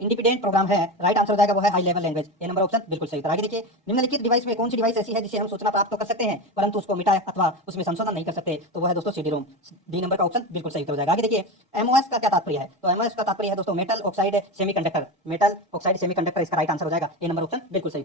इंडिपेंडेंट प्रोग्राम है? राइट आंसर हो जाएगा वो है हाई लेवल लैंग्वेज, ए नंबर ऑप्शन बिल्कुल सही था। आगे देखिए निम्नलिखित डिवाइस में कौन सी डिवाइस ऐसी है जिसे हम सूचना प्राप्त तो कर सकते हैं परंतु उसको मिटाए अथवा उसमें संशोधन नहीं कर सकते? तो वो है दोस्तों CD रोम, डी नंबर का ऑप्शन बिल्कुल सही हो जाएगा। आगे देखिए MOS का क्या तात्पर्य है? तो MOS का तात्पर्य है दोस्तों metal oxide semiconductor, metal oxide semiconductor, इसका राइट आंसर हो जाएगा ए नंबर ऑप्शन बिल्कुल सही।